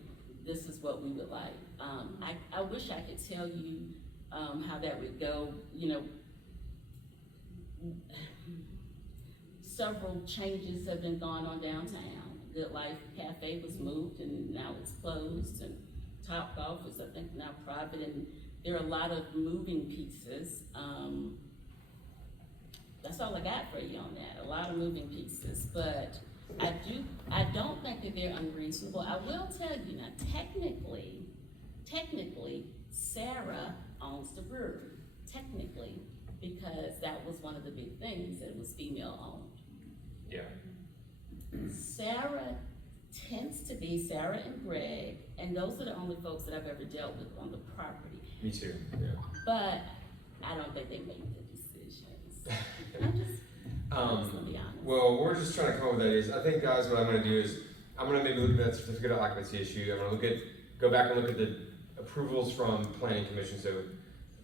This is what we would like. I wish I could tell you how that would go. You know, several changes have been going on downtown. Good Life Cafe was moved and now it's closed, and Top Golf is, I think, now private, and there are a lot of moving pieces. That's all I got for you on that, a lot of moving pieces, but I don't think that they're unreasonable. I will tell you now, technically, Sarah owns the brewery, technically, because that was one of the big things, that it was female owned. Yeah. Sarah tends to be, Sarah and Greg, and those are the only folks that I've ever dealt with on the property. Me too, yeah. But I don't think they make the decisions. I'm just gonna be honest. Well, we're just trying to come up with ideas. I think, guys, what I'm gonna do is, I'm gonna maybe look at that certificate of occupancy issue. I'm gonna go back and look at the approvals from planning commission, so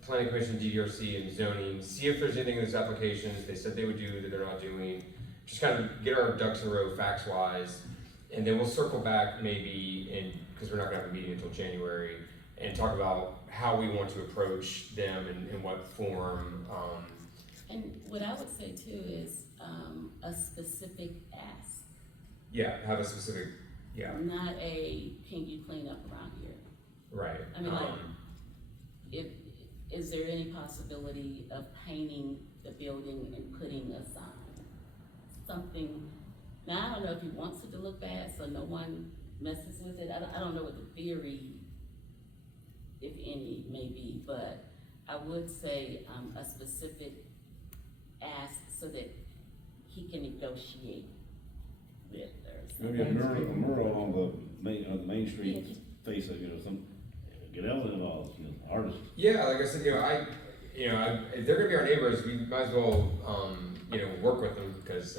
planning commission, DDRC, and zoning, see if there's anything in those applications they said they would do that they're not doing. Just kind of get our ducks in a row facts-wise, and then we'll circle back maybe, because we're not gonna have a meeting until January, and talk about how we want to approach them and in what form. And what I would say too is, a specific ask. Yeah, have a specific, yeah, Not a, can you clean up around here? right. I mean, like, is there any possibility of painting the building and putting a sign? Something, now I don't know if he wants it to look bad, so no one messes with it. I don't know what the theory, if any, may be, but I would say, a specific ask so that he can negotiate with her. Maybe a mural on the main street face of, get Ellen involved, artists. Yeah, like I said, if they're gonna be our neighbors, we might as well, work with them, because,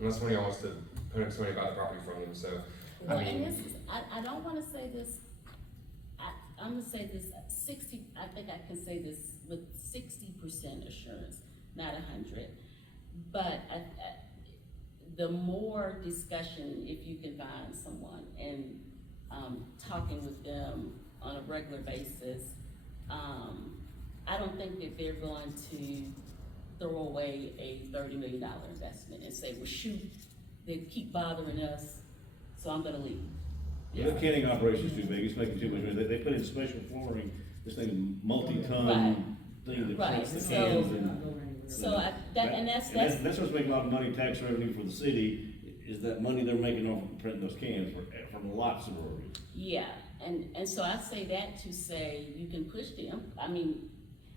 unless one of y'all wants to put up somebody about the property from them, so, Well, and this is, I don't wanna say this, I'm gonna say this, I think I can say this with 60% assurance, not 100. But the more discussion, if you can find someone and talking with them on a regular basis, I don't think that they're going to throw away a $30 million investment and say, well, shoot, they keep bothering us, so I'm gonna leave. The canning operation's too big, it's making too much money. They put in special flooring, this thing is multi-ton thing that Right. cuts the cans and. That's what's making a lot of money, tax revenue for the city, is that money they're making off of printing those cans from lots of breweries. Yeah, and so I say that to say, you can push them,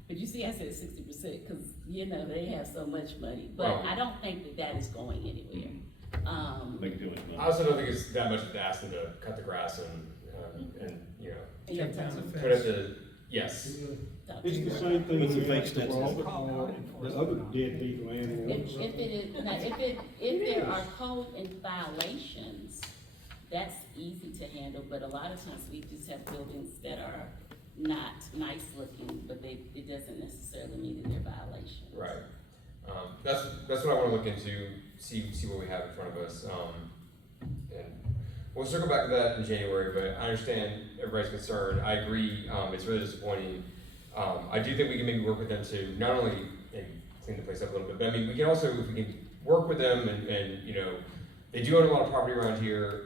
but you see, I said 60%, because, they have so much money, but Well, I don't think that is going anywhere. Making too much money. I also don't think it's that much to ask them to cut the grass and Take down the put up fence. the, yes. It's the same thing With the with fake steps. the other deadbeat landlords. If there are code violations, that's easy to handle, but a lot of times we just have buildings that are not nice looking, but it doesn't necessarily mean that they're violations. Right. That's what I wanna look into, see what we have in front of us, and we'll circle back to that in January, but I understand everybody's concerned. I agree, it's really disappointing. I do think we can maybe work with them to not only clean the place up a little bit, but we can also, if we can work with them and they do own a lot of property around here.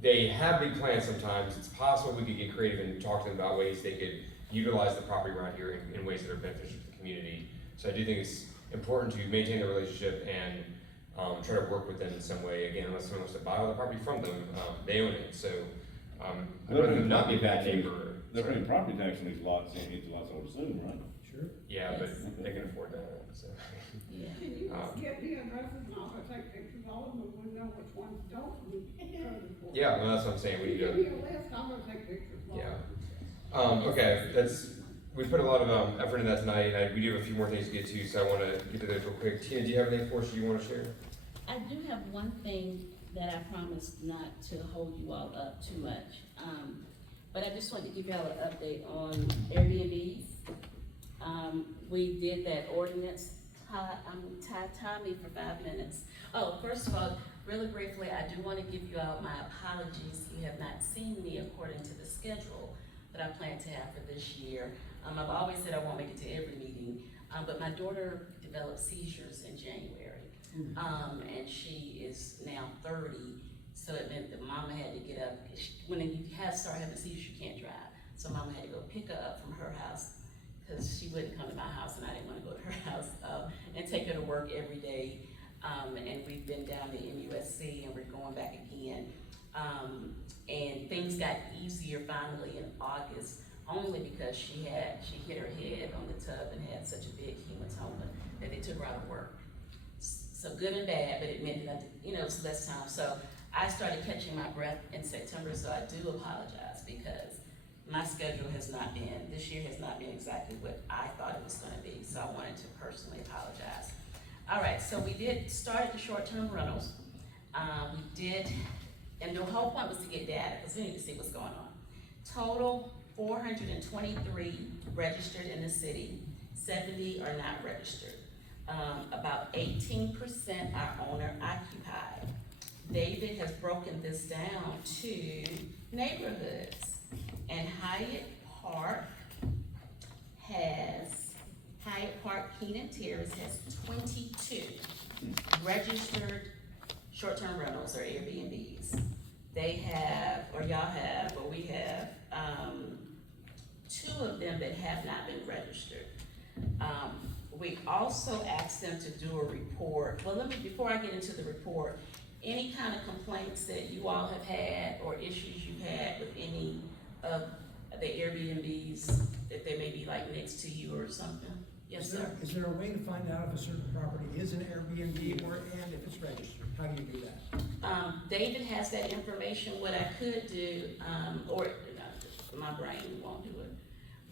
They have big plans sometimes. It's possible we could get creative and talk to them about ways they could utilize the property around here in ways that are beneficial to the community. So I do think it's important to maintain the relationship and try to work with them in some way. Again, unless someone wants to buy all the property from them, they own it. So I'd rather them not be a bad neighbor. They're paying property tax on these lots, and these lots over soon, right? Sure. Yeah, but they can afford that. So. get the addresses and I'll go take pictures of them and we'll know which ones don't need code enforcement. Yeah, well, that's what I'm saying, we need Give me to, a list, I'll go take pictures of them. yeah. Okay, we put a lot of, effort in that tonight, and we do have a few more things to get to, so I wanna get to those real quick. Tina, do you have anything for us you wanna share? I do have one thing that I promised not to hold you all up too much. But I just wanted to give y'all an update on Airbnbs. We did that ordinance, tie me for 5 minutes. Oh, first of all, really briefly, I do want to give you all my apologies. You have not seen me according to the schedule that I plan to have for this year. I've always said I won't make it to every meeting, but my daughter developed seizures in January. And she is now 30, so it meant that mama had to get up. When you start having seizures, you can't drive. So mama had to go pick her up from her house, because she wouldn't come to my house and I didn't want to go to her house, and take her to work every day. And we've been down to MUSC and we're going back again. And things got easier finally in August, only because she hit her head on the tub and had such a big hematoma that they took her out of work. So good and bad, but it meant that, it was less time. So I started catching my breath in September, so I do apologize because my schedule this year has not been exactly what I thought it was gonna be. So I wanted to personally apologize. All right, so we did start the short-term rentals. And the whole point was to get data, because we need to see what's going on. Total 423 registered in the city, 70 are not registered. About 18% are owner occupied. David has broken this down to neighborhoods, and Hyatt Park, KEENAN Terrace has 22 registered short-term rentals or Airbnbs. They have, or y'all have, or we have, 2 of them that have not been registered. We also asked them to do a report. Well, before I get into the report, any kind of complaints that you all have had or issues you've had with any of the Airbnbs, that they may be like next to you or something? Yes, sir. Is there a way to find out if a certain property is an Airbnb and if it's registered? How do you do that? David has that information. What I could do, my brain won't do it,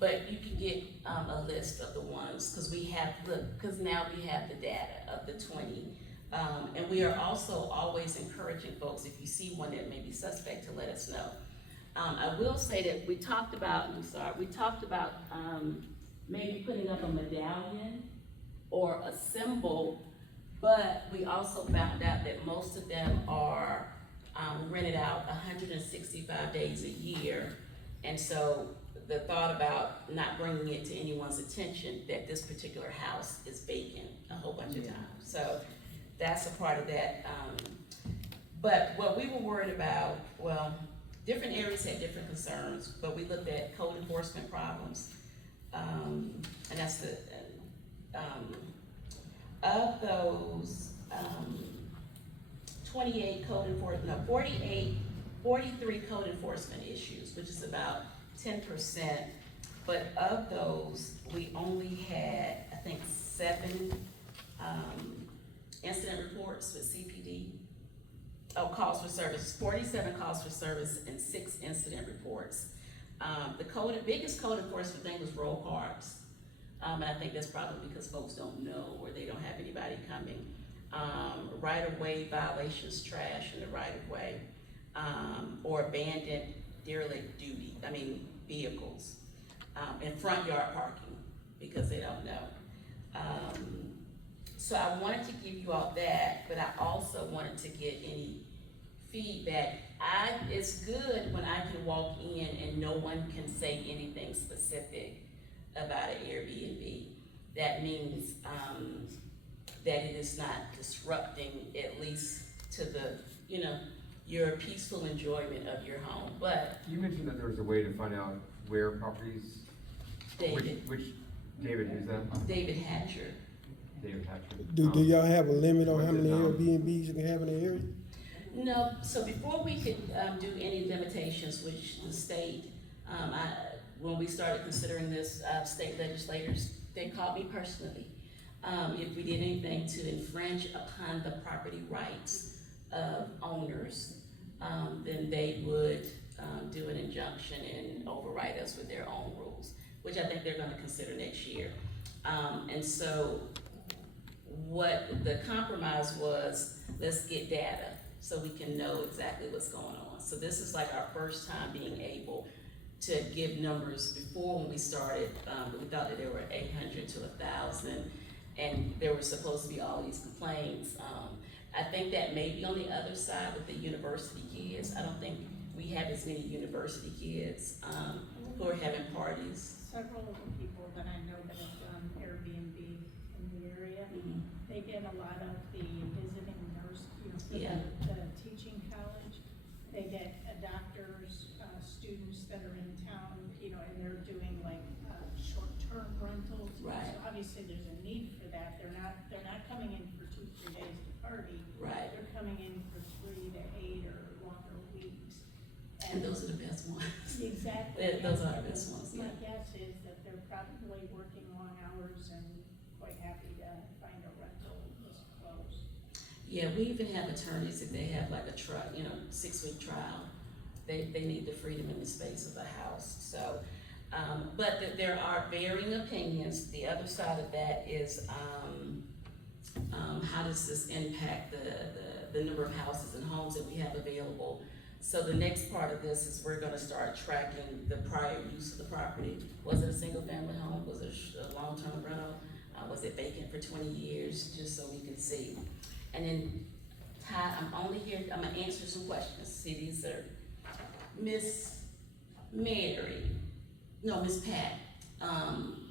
but you can get a list of the ones, because now we have the data of the 20. And we are also always encouraging folks, if you see one that may be suspect, to let us know. I will say that we talked about maybe putting up a medallion or a symbol, but we also found out that most of them are rented out 165 days a year. And so the thought about not bringing it to anyone's attention that this particular house is vacant a whole bunch of times. So that's a part of that. But what we were worried about, different areas had different concerns, but we looked at code enforcement problems. And that's of those, 43 code enforcement issues, which is about 10%. But of those, we only had, I think, 7 incident reports with CPD. Calls for service, 47 calls for service and 6 incident reports. The biggest code enforcement thing was roll cards. And I think that's probably because folks don't know or they don't have anybody coming. Right-of-way violations, trash in the right-of-way, or abandoned derelict vehicles, and front yard parking, because they don't know. So I wanted to give you all that, but I also wanted to get any feedback. It's good when I can walk in and no one can say anything specific about an Airbnb. That means that it is not disrupting, at least to your peaceful enjoyment of your home. But You mentioned that there was a way to find out where properties, David. which David, who's that? David Hatcher. David Hatcher. Do y'all have a limit on how What's many his, Airbnbs you can have in the area? No, so before we could do any limitations, which the state, when we started considering this, state legislators, they called me personally. if we did anything to infringe upon the property rights of owners, then they would, do an injunction and override us with their own rules, which I think they're gonna consider next year. And so what the compromise was, let's get data so we can know exactly what's going on. So this is like our first time being able to give numbers. Before, when we started, we thought that there were 800 to 1,000, and there were supposed to be all these complaints. I think that may be on the other side with the university kids. I don't think we have as many university kids who are having parties. Several of the people that I know that have done Airbnb in the area, they get a lot of the visiting nurse, for the teaching college. They get doctors, students that are in town, and they're doing like short-term rentals. Right. So obviously there's a need for that. They're not coming in for 2-3 days to party. Right. They're coming in for 3 to 8 or longer weeks. And those are the best ones. Exactly. Those are the best ones, My yeah. guess is that they're probably working long hours and quite happy to find a rental this close. Yeah, we even have attorneys, if they have like a 6-week trial, they need the freedom and the space of the house, so. But there are varying opinions. The other side of that is, how does this impact the number of houses and homes that we have available? So the next part of this is we're gonna start tracking the prior use of the property. Was it a single family home? Was it a long-term rental? Was it vacant for 20 years? Just so we can see. And then, Ty, I'm gonna answer some questions. See, these are Miss Pat,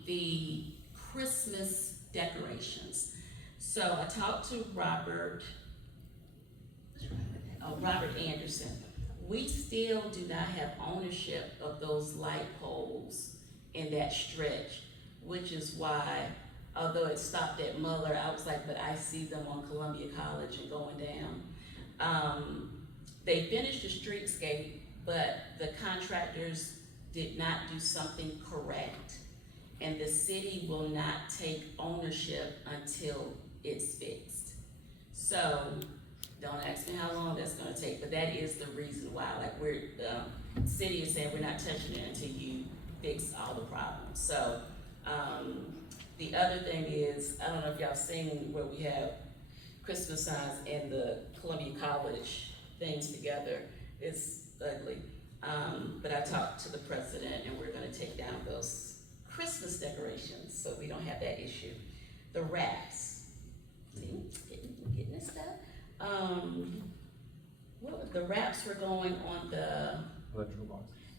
the Christmas decorations. So I talked to Robert Anderson. We still do not have ownership of those light poles in that stretch, which is why, although it stopped at Muller, I was like, but I see them on Columbia College and going down. They finished the streetscape, but the contractors did not do something correct, and the city will not take ownership until it's fixed. So, don't ask me how long that's gonna take, but that is the reason why, like city is saying we're not touching it until you fix all the problems. So, the other thing is, I don't know if y'all seen where we have Christmas signs and the Columbia College things together. It's ugly. But I talked to the president and we're gonna take down those Christmas decorations so we don't have that issue. The wraps, see, getting this stuff. The wraps were going on the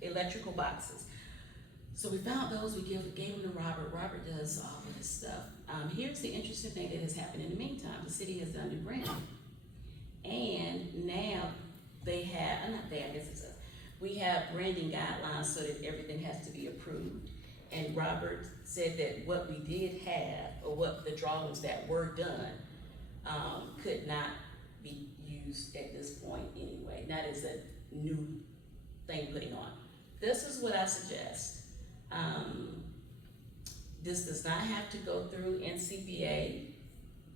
electrical boxes. So we found those, we gave them to Robert. Robert does all of this stuff. Here's the interesting thing that has happened in the meantime. The city has done new branding. And now they have, we have branding guidelines so that everything has to be approved. And Robert said that what we did have, or what the drawings that were done, could not be used at this point anyway, not as a new thing putting on. This is what I suggest. This does not have to go through NCBA.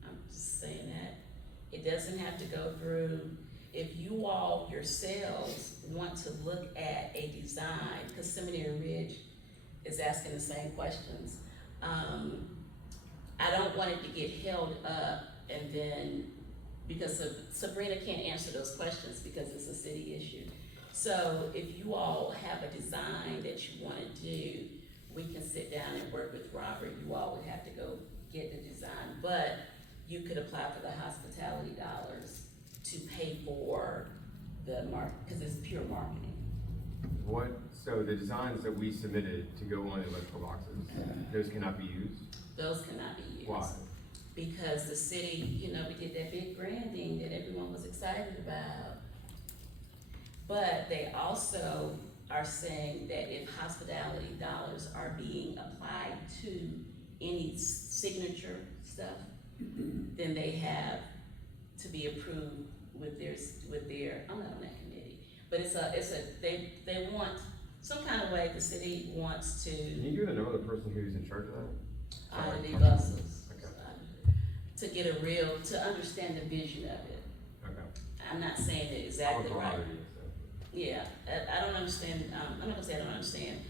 I'm just saying that. It doesn't have to go through. If you all yourselves want to look at a design, because Seminary Ridge is asking the same questions. I don't want it to get held up and then, because Sabrina can't answer those questions because it's a city issue. So if you all have a design that you want to do, we can sit down and work with Robert. You all would have to go get the design, but you could apply for the hospitality dollars to pay for the market, because it's pure marketing. So the designs that we submitted to go on the electrical boxes, those cannot be used? Those cannot be used. Why? Because the city, we did that big branding that everyone was excited about. But they also are saying that if hospitality dollars are being applied to any signature stuff, then they have to be approved with their, I'm not on that committee, but they want, some kind of way the city wants to. Can you give the name of the person who's in charge of that? The buses. Okay. to get a real, to understand the vision of it. Okay. I'm not saying it exactly I'm a right. commodity, so. Yeah, I don't understand, I'm not gonna say I don't understand.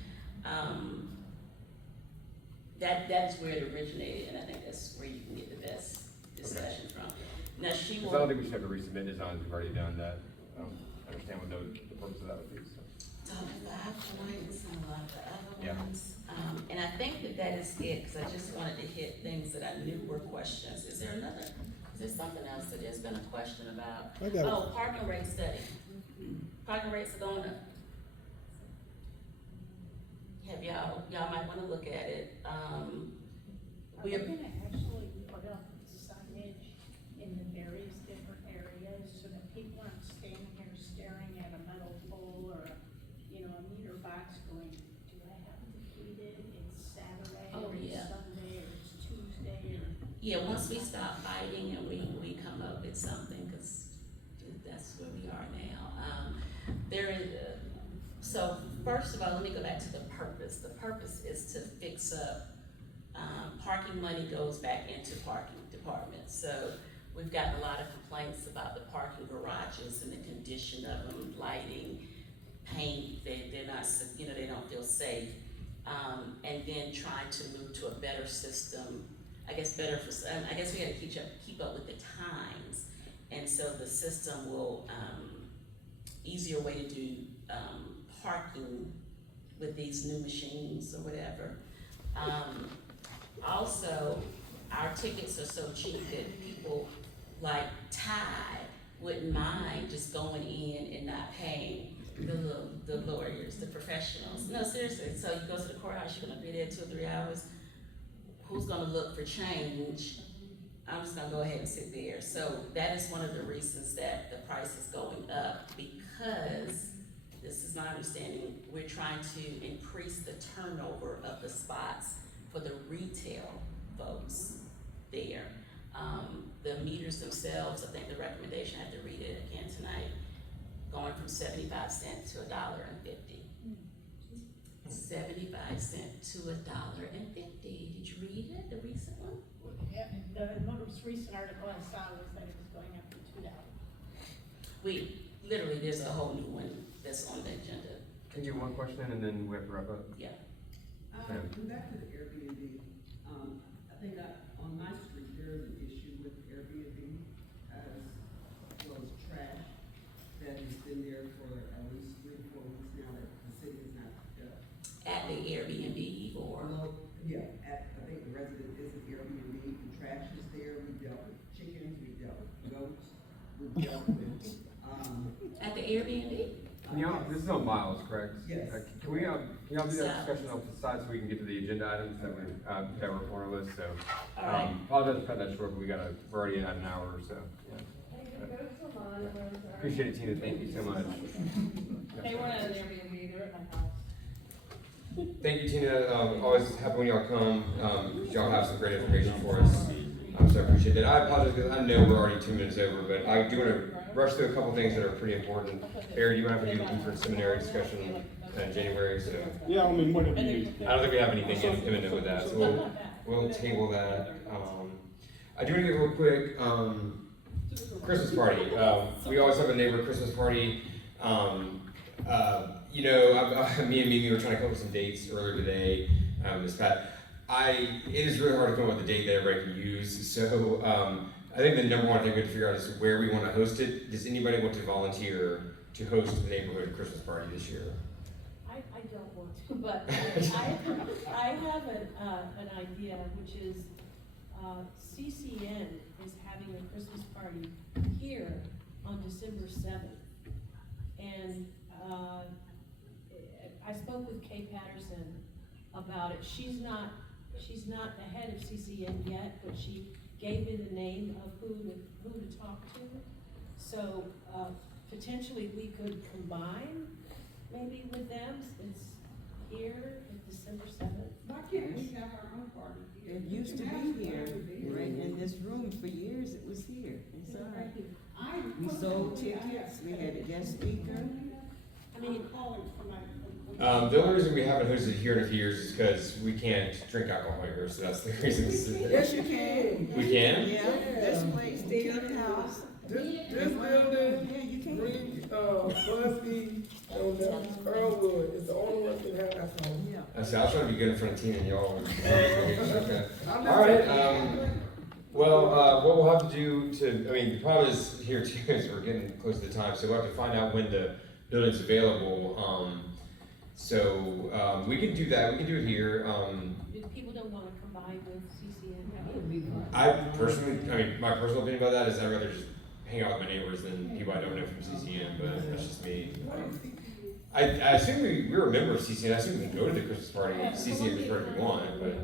That is where it originated, and I think that's where you can get the best discussion from. Now, she Because will. I don't think we should have to resubmit designs, we've already done that. I understand what the purpose of that would be, so. Talking about points and a lot of the other Yeah. ones. And I think that is it, because I just wanted to hit things that I knew were questions. Is there something else that there's been a question about? I got it. Oh, parking rate study. Parking rates are going up. Have y'all might wanna look at it. We're gonna actually put up signage in the various different areas so that people aren't standing here staring at a metal pole or, a meter box going, do I have to heat it? It's Saturday Oh, or it's yeah. Sunday or it's Tuesday or. Yeah, once we stop fighting and we come up with something, because that's where we are now. There is, so first of all, let me go back to the purpose. The purpose is to fix up, parking money goes back into parking departments. So we've gotten a lot of complaints about the parking garages and the condition of them, lighting, paint, they're not, they don't feel safe. And then trying to move to a better system, I guess we gotta keep up with the times. And so the system will, easier way to do, parking with these new machines or whatever. Also, our tickets are so cheap that people like Ty wouldn't mind just going in and not paying the lawyers, the professionals. No, seriously, so you go to the courthouse, you're gonna be there 2 or 3 hours. Who's gonna look for change? I'm just gonna go ahead and sit there. So that is one of the reasons that the price is going up, because this is my understanding, we're trying to increase the turnover of the spots for the retail folks there. The meters themselves, I think the recommendation, I have to read it again tonight, going from 75 cents to $1.50. 75 cents to $1.50. Did you read it, the recent one? Yeah, the most recent article I saw was that it was going up to $2. There's a whole new one that's on the agenda. Can you one question and then we have to wrap up? Yeah. Ma'am. Back to the Airbnb, I think on my street, there is an issue with Airbnb as well as trash that has been there for at least 3 to 4 weeks now that the city has not picked up. At the Airbnb or? Well, yeah, I think the resident is an Airbnb, the trash is there, we dealt with chickens, we dealt with goats, we dealt with, At the Airbnb? This is on Miles, correct? Yes. Can y'all do that discussion off the side so we can get to the agenda items that were on our list, so. All right. Apologize for cutting that short, but we're already at an hour or so. Appreciate it, Tina, thank you so much. They weren't at an Airbnb, they were at my house. Thank you, Tina, always happy when y'all come, y'all have some great information for us, so I appreciate that. I apologize because I know we're already 2 minutes over, but I do want to rush through a couple things that are pretty important. Barry, you want to have to do the Buford Seminary discussion in January, so. Yeah, whatever you. I don't think we have anything imminent with that, so we'll table that. I do want to get real quick, Christmas party. We always have a neighbor Christmas party. Me and Mimi were trying to come up with some dates earlier today, Ms. Pat. It is really hard to come up with a date that everybody can use, so I think the number one thing we have to figure out is where we want to host it. Does anybody want to volunteer to host the neighborhood Christmas party this year? I don't want to, but I have an idea, which is CCN is having a Christmas party here on December 7th. And I spoke with Kay Patterson about it. She's not the head of CCN yet, but she gave me the name of who to talk to. So potentially we could combine maybe with them. It's here at December 7th. Why can't we have our own party? It used to be here, right, in this room for years, it was here, it's all right. We sold tickets, we had a guest speaker, I mean, calling somebody. The only reason we haven't hosted here in a few years is because we can't drink alcohol here, so that's the reason. Yes, you can. We can? Yeah, this place, Keenan House. This building, Green, Busby, and Earlwood is the only one that can have alcohol. Yeah. So I was trying to be good in front of Tina and y'all. Okay. All right. What we'll have to do the problem is here too is we're getting close to the time, so we'll have to find out when the building's available. We can do that. We can do it here. if people don't wanna combine with CCM. My personal opinion about that is I'd rather just hang out with my neighbors than people I don't know from CCM, but that's just me. I assume we were a member of CCM. I assume we can go to the Christmas party, CCM is wherever we want, but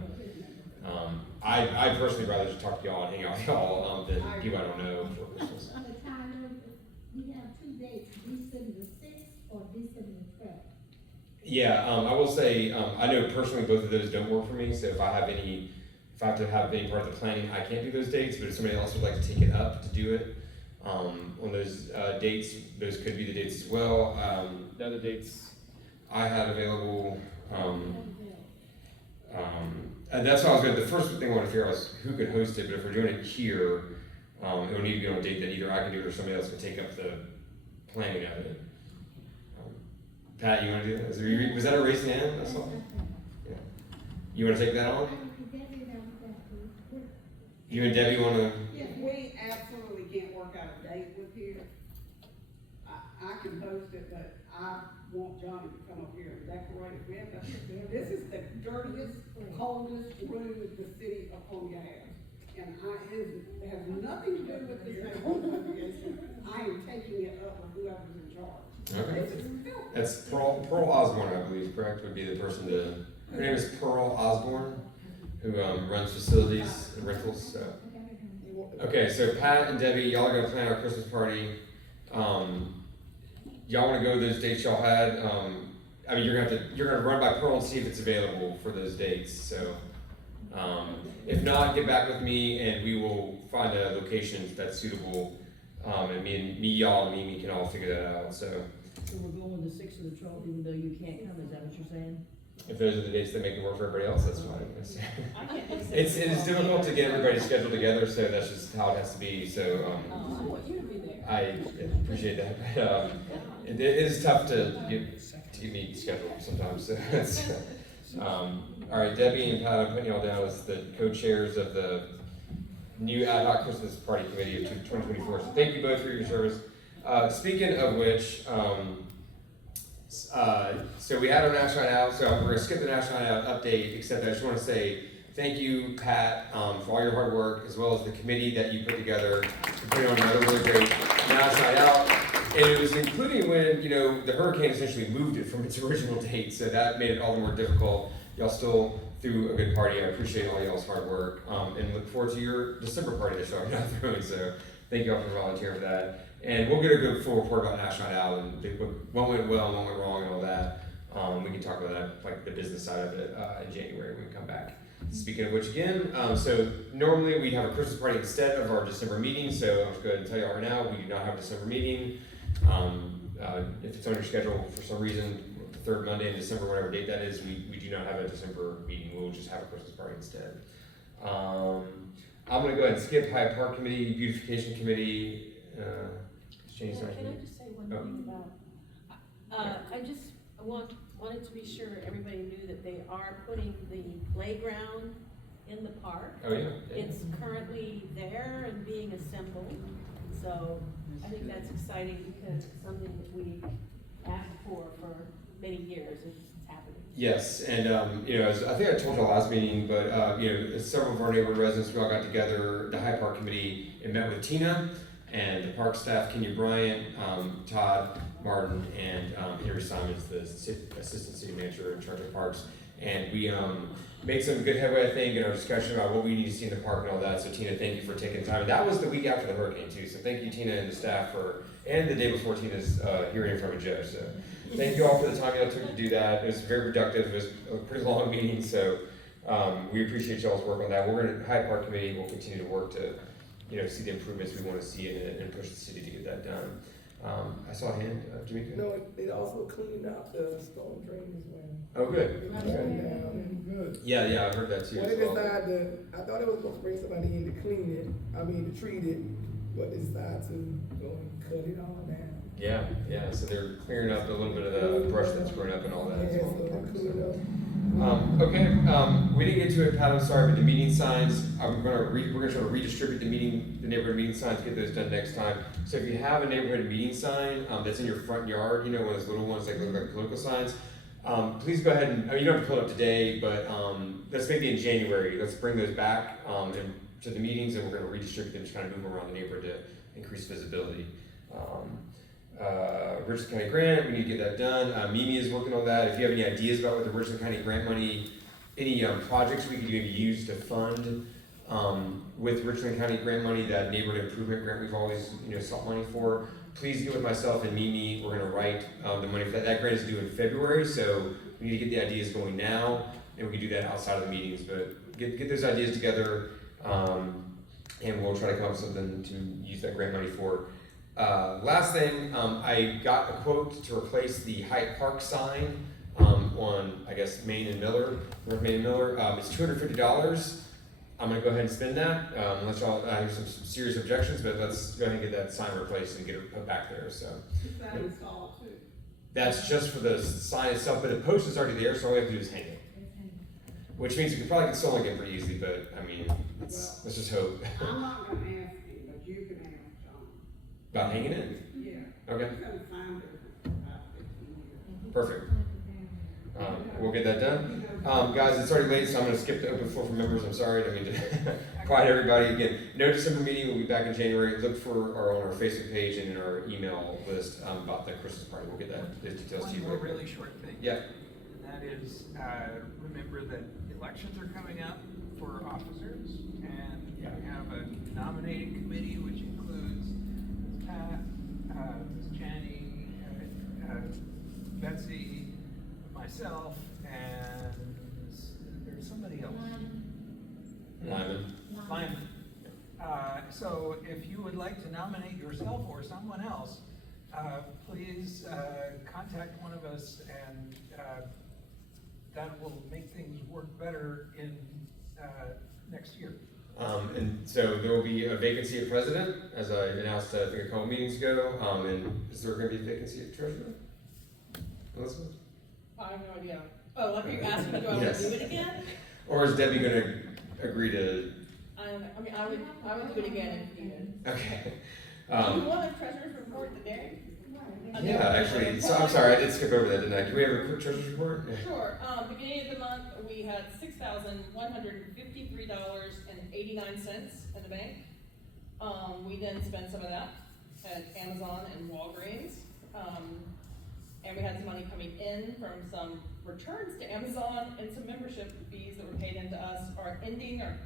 I personally rather just talk to y'all and hang out with y'all than people I don't know for Christmas. We have 2 dates, December the 6th or December the 12th. Yeah, I will say, I know personally both of those don't work for me, so if I have to have any part of the planning, I can't do those dates, but if somebody else would like to take it up to do it, on those dates, those could be the dates as well. The other dates I had available, and that's why the first thing I want to figure out is who could host it, but if we're doing it here, it will need to be on a date that either I can do it or somebody else can take up the planning of it. Pat, you want to do that? Was that a raised hand? That's all? Yeah. You want to take that on? You and Debbie want to? If we absolutely can't work out a date with here, I can host it, but I want Johnny to come up here and decorate it. This is the dirtiest, coldest room the city of Columbia has. And it has nothing to do with this association. I am taking it up with whoever's in charge. Okay. This is filthy. That's Pearl Osborne, I believe, correct? Would be the person her name is Pearl Osborne, who runs facilities and rentals. So. Okay, so Pat and Debbie, y'all are gonna plan our Christmas party. Y'all wanna go to those dates y'all had? You're gonna run by Pearl and see if it's available for those dates. So, if not, get back with me and we will find a location that's suitable. And y'all and Mimi can all figure that out. So we're going with the 6th or the 12th, even though you can't come. Is that what you're saying? if those are the dates that make it work for everybody else, that's fine. It is difficult to get everybody scheduled together, so that's just how it has to be. So I appreciate that. But, it is tough to get me scheduled sometimes. So it's, all right, Debbie and Pat, I'm putting y'all down as the co-chairs of the new ad hoc Christmas party committee of 2024. So thank you both for your service. Speaking of which, so we had our National Night Out, so we're going to skip the National Night Out update, except I just want to say thank you, Pat, for all your hard work, as well as the committee that you put together to put on another really great National Night Out. And it was including when, the hurricane essentially moved it from its original date, so that made it all the more difficult. Y'all still threw a good party. I appreciate all y'all's hard work, and look forward to your December party that y'all are now throwing, so thank you all for volunteering for that. And we'll get a good full report about National Night Out and what went well and what went wrong and all that. We can talk about that, like the business side of it, in January when we come back. Speaking of which, again, so normally we have a Christmas party instead of our December meeting. So I'm just going to tell you all right now, we do not have a December meeting. If it's on your schedule for some reason, the third Monday in December, whatever date that is, we do not have a December meeting. We'll just have a Christmas party instead. I'm going to go ahead and skip Hyatt Park Committee, Beautification Committee. Can I just say one thing about, I wanted to be sure everybody knew that they are putting the playground in the park. Oh yeah. It's currently there and being assembled, so I think that's exciting because it's something that we asked for many years, and it's happening. Yes, and I think I told you last meeting, but several of our neighborhood residents, we all got together, the High Park Committee, and met with Tina and the park staff, Kenya Bryant, Todd Martin, and Henry Simons, the assistant city manager in charge of parks. And we made some good headway, I think, in our discussion about what we need to see in the park and all that. So Tina, thank you for taking time. And that was the week after the hurricane too. So thank you, Tina, and the staff and the day before Tina's hearing from a judge. So thank you all for the time y'all took to do that. It was very productive. It was a pretty long meeting. So we appreciate y'all's work on that. We're going to, High Park Committee will continue to work to see the improvements we want to see in it and push the city to get that done. I saw a hand, Jamaica. No, it also cleaned out the storm drain as well. Oh, good. It was shut down and good. Yeah, I heard that too When as they well. decided to, I thought it was supposed to bring somebody in to clean it, to treat it, but they decided to go and cut it all down. Yeah, so they're clearing up a little bit of the brush that's grown up and all that as Yeah, well. so they cleaned it up. Okay, we didn't get to it, Pat, I'm sorry, but the meeting signs, we're gonna try to redistribute the neighborhood meeting signs, get those done next time. So if you have a neighborhood meeting sign, that's in your front yard, one of those little ones that look like political signs, please go ahead and, you don't have to pull it up today, but, let's maybe in January, let's bring those back, and to the meetings, and we're gonna redistribute them, just kind of move them around the neighborhood to increase visibility. Richland County grant, we need to get that done. Mimi is working on that. If you have any ideas about what the Richland County grant money, any projects we could maybe use to fund with Richland County grant money, that neighborhood improvement grant we've always sought money for, please get with myself and Mimi. We're gonna write the money for that. That grant is due in February, so we need to get the ideas going now, and we can do that outside of the meetings. But get those ideas together, and we'll try to come up with something to use that grant money for. Last thing, I got a quote to replace the Hyatt Park sign on, I guess, Main and Miller, North Main and Miller. It's $250. I'm gonna go ahead and spend that, unless y'all have some serious objections, but let's go ahead and get that sign replaced and get it put back there, so. Is that installed too? That's just for the sign itself, but the post is already there, so all we have to do is hang it. Which means you could probably install it again pretty easily, but I mean, let's just hope. I'm not gonna ask you, but you can ask John. About hanging it? Yeah. Okay. He's gonna find it for about 15 years. Perfect. We'll get that done. Guys, it's already late, so I'm gonna skip the open floor for members. I'm sorry, I mean to quiet everybody. Again, no December meeting, we'll be back in January. Look for on our Facebook page and in our email list about the Christmas party. We'll get those details to you. One more really short thing. Yeah. And that is, remember that elections are coming up for officers, and we have a nominating committee, which includes Pat, Jenny, Betsy, myself, and there's somebody else. Lyman. So if you would like to nominate yourself or someone else, please contact one of us, and that will make things work better in next year. And so there will be a vacancy at president, as I announced I think a couple meetings ago. And is there going to be a vacancy at treasurer? Elizabeth? I have no idea. Oh, are you asking me, do I want to do it again? Or is Debbie going to agree to? I would do it again if needed. Okay. Do you want a treasurer's report today? Yeah, actually, so I'm sorry, I did skip over that, didn't I? Can we have a quick treasurer's report? Sure. Beginning of the month, we had $6,153.89 in the bank. We then spent some of that at Amazon and Walgreens. And we had some money coming in from some returns to Amazon and some membership fees that were paid into us. Our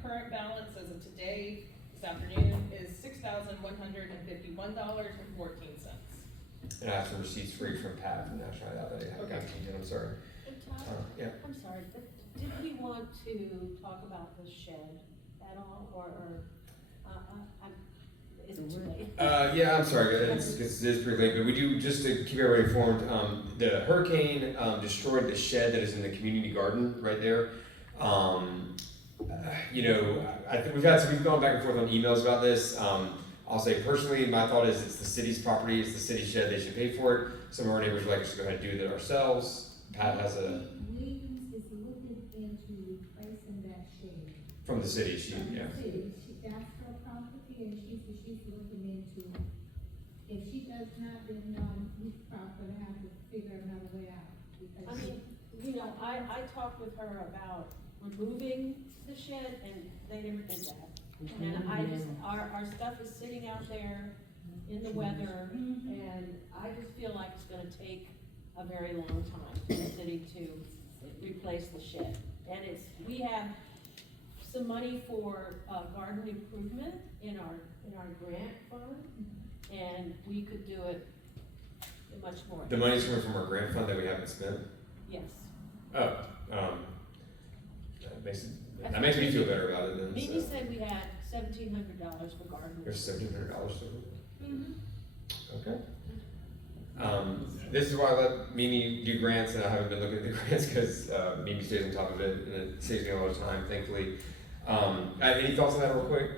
current balance as of today, this afternoon, is $6,151.14. And I have some receipts free from Pat from National Hyatt that I haven't gotten to yet, I'm sorry. Yeah. I'm sorry, but did we want to talk about the shed at all, or is it too late? Yeah, I'm sorry, it is pretty late, but we do, just to keep everybody informed, the hurricane destroyed the shed that is in the community garden right there. I think we've gone back and forth on emails about this. I'll say personally, my thought is it's the city's property, it's the city shed, they should pay for it. Some of our neighbors would like us to go ahead and do that ourselves. Pat has a. Williams is looking into replacing that shed. From the city, yeah. That's her property, and she's looking into it. If she does not, then, we probably have to figure another way out. I mean, I talked with her about removing the shed, and they never did that. And our stuff is sitting out there in the weather, and I just feel like it's gonna take a very long time for the city to replace the shed. And we have some money for garden improvement in our grant fund, and we could do it much more. The money's coming from our grant fund that we haven't spent? Yes. Oh, that makes me feel better about it then. Mimi said we had $1,700 for garden. There's $1,700 still? Mm-hmm. Okay. This is why I let Mimi do grants, and I haven't been looking at the grants because Mimi stays on top of it, and it saves me a lot of time, thankfully. Any thoughts on that real quick?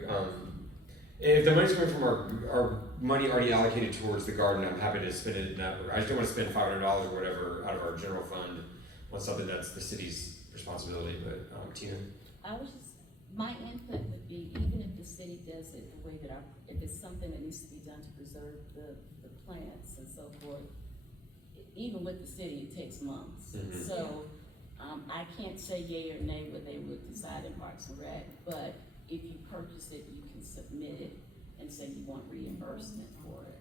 If the money's coming from our money already allocated towards the garden, I'm happy to spend it in that. I just don't want to spend $500 or whatever out of our general fund on something that's the city's responsibility, but Tina? My input would be, even if the city does it the way that if it's something that needs to be done to preserve the plants and so forth, even with the city, it takes months. Mm-hmm. So, I can't say yay or nay what they would decide in Parks and Rec, but if you purchase it, you can submit it and say you want reimbursement for it.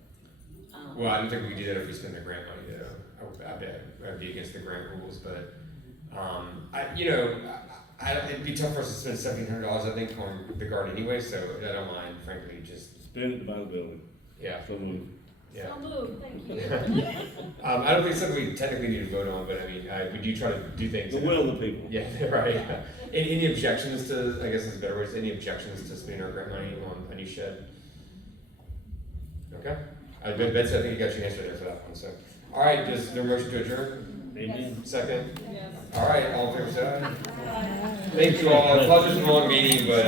Well, I don't think we could do that if we spend the grant money, though. I'd be against the grant rules, but, it'd be tough for us to spend $1,700, I think, on the garden anyway, so I don't mind, frankly, just. Spend it to buy the building. Yeah. So move. Yeah. So moved, thank you. I don't think it's something we technically need to vote on, but I mean, we do try to do things. The will of the people. Yeah, right. Any objections to, I guess is a better way to say, any objections to spending our grant money on a new shed? Okay. Betsy, I think you got your answer there for that one, so. All right, is there a motion to adjourn? Amen. Second? Yes. All right, all in favor, say aye. Thank you all. I apologize for the long meeting, but,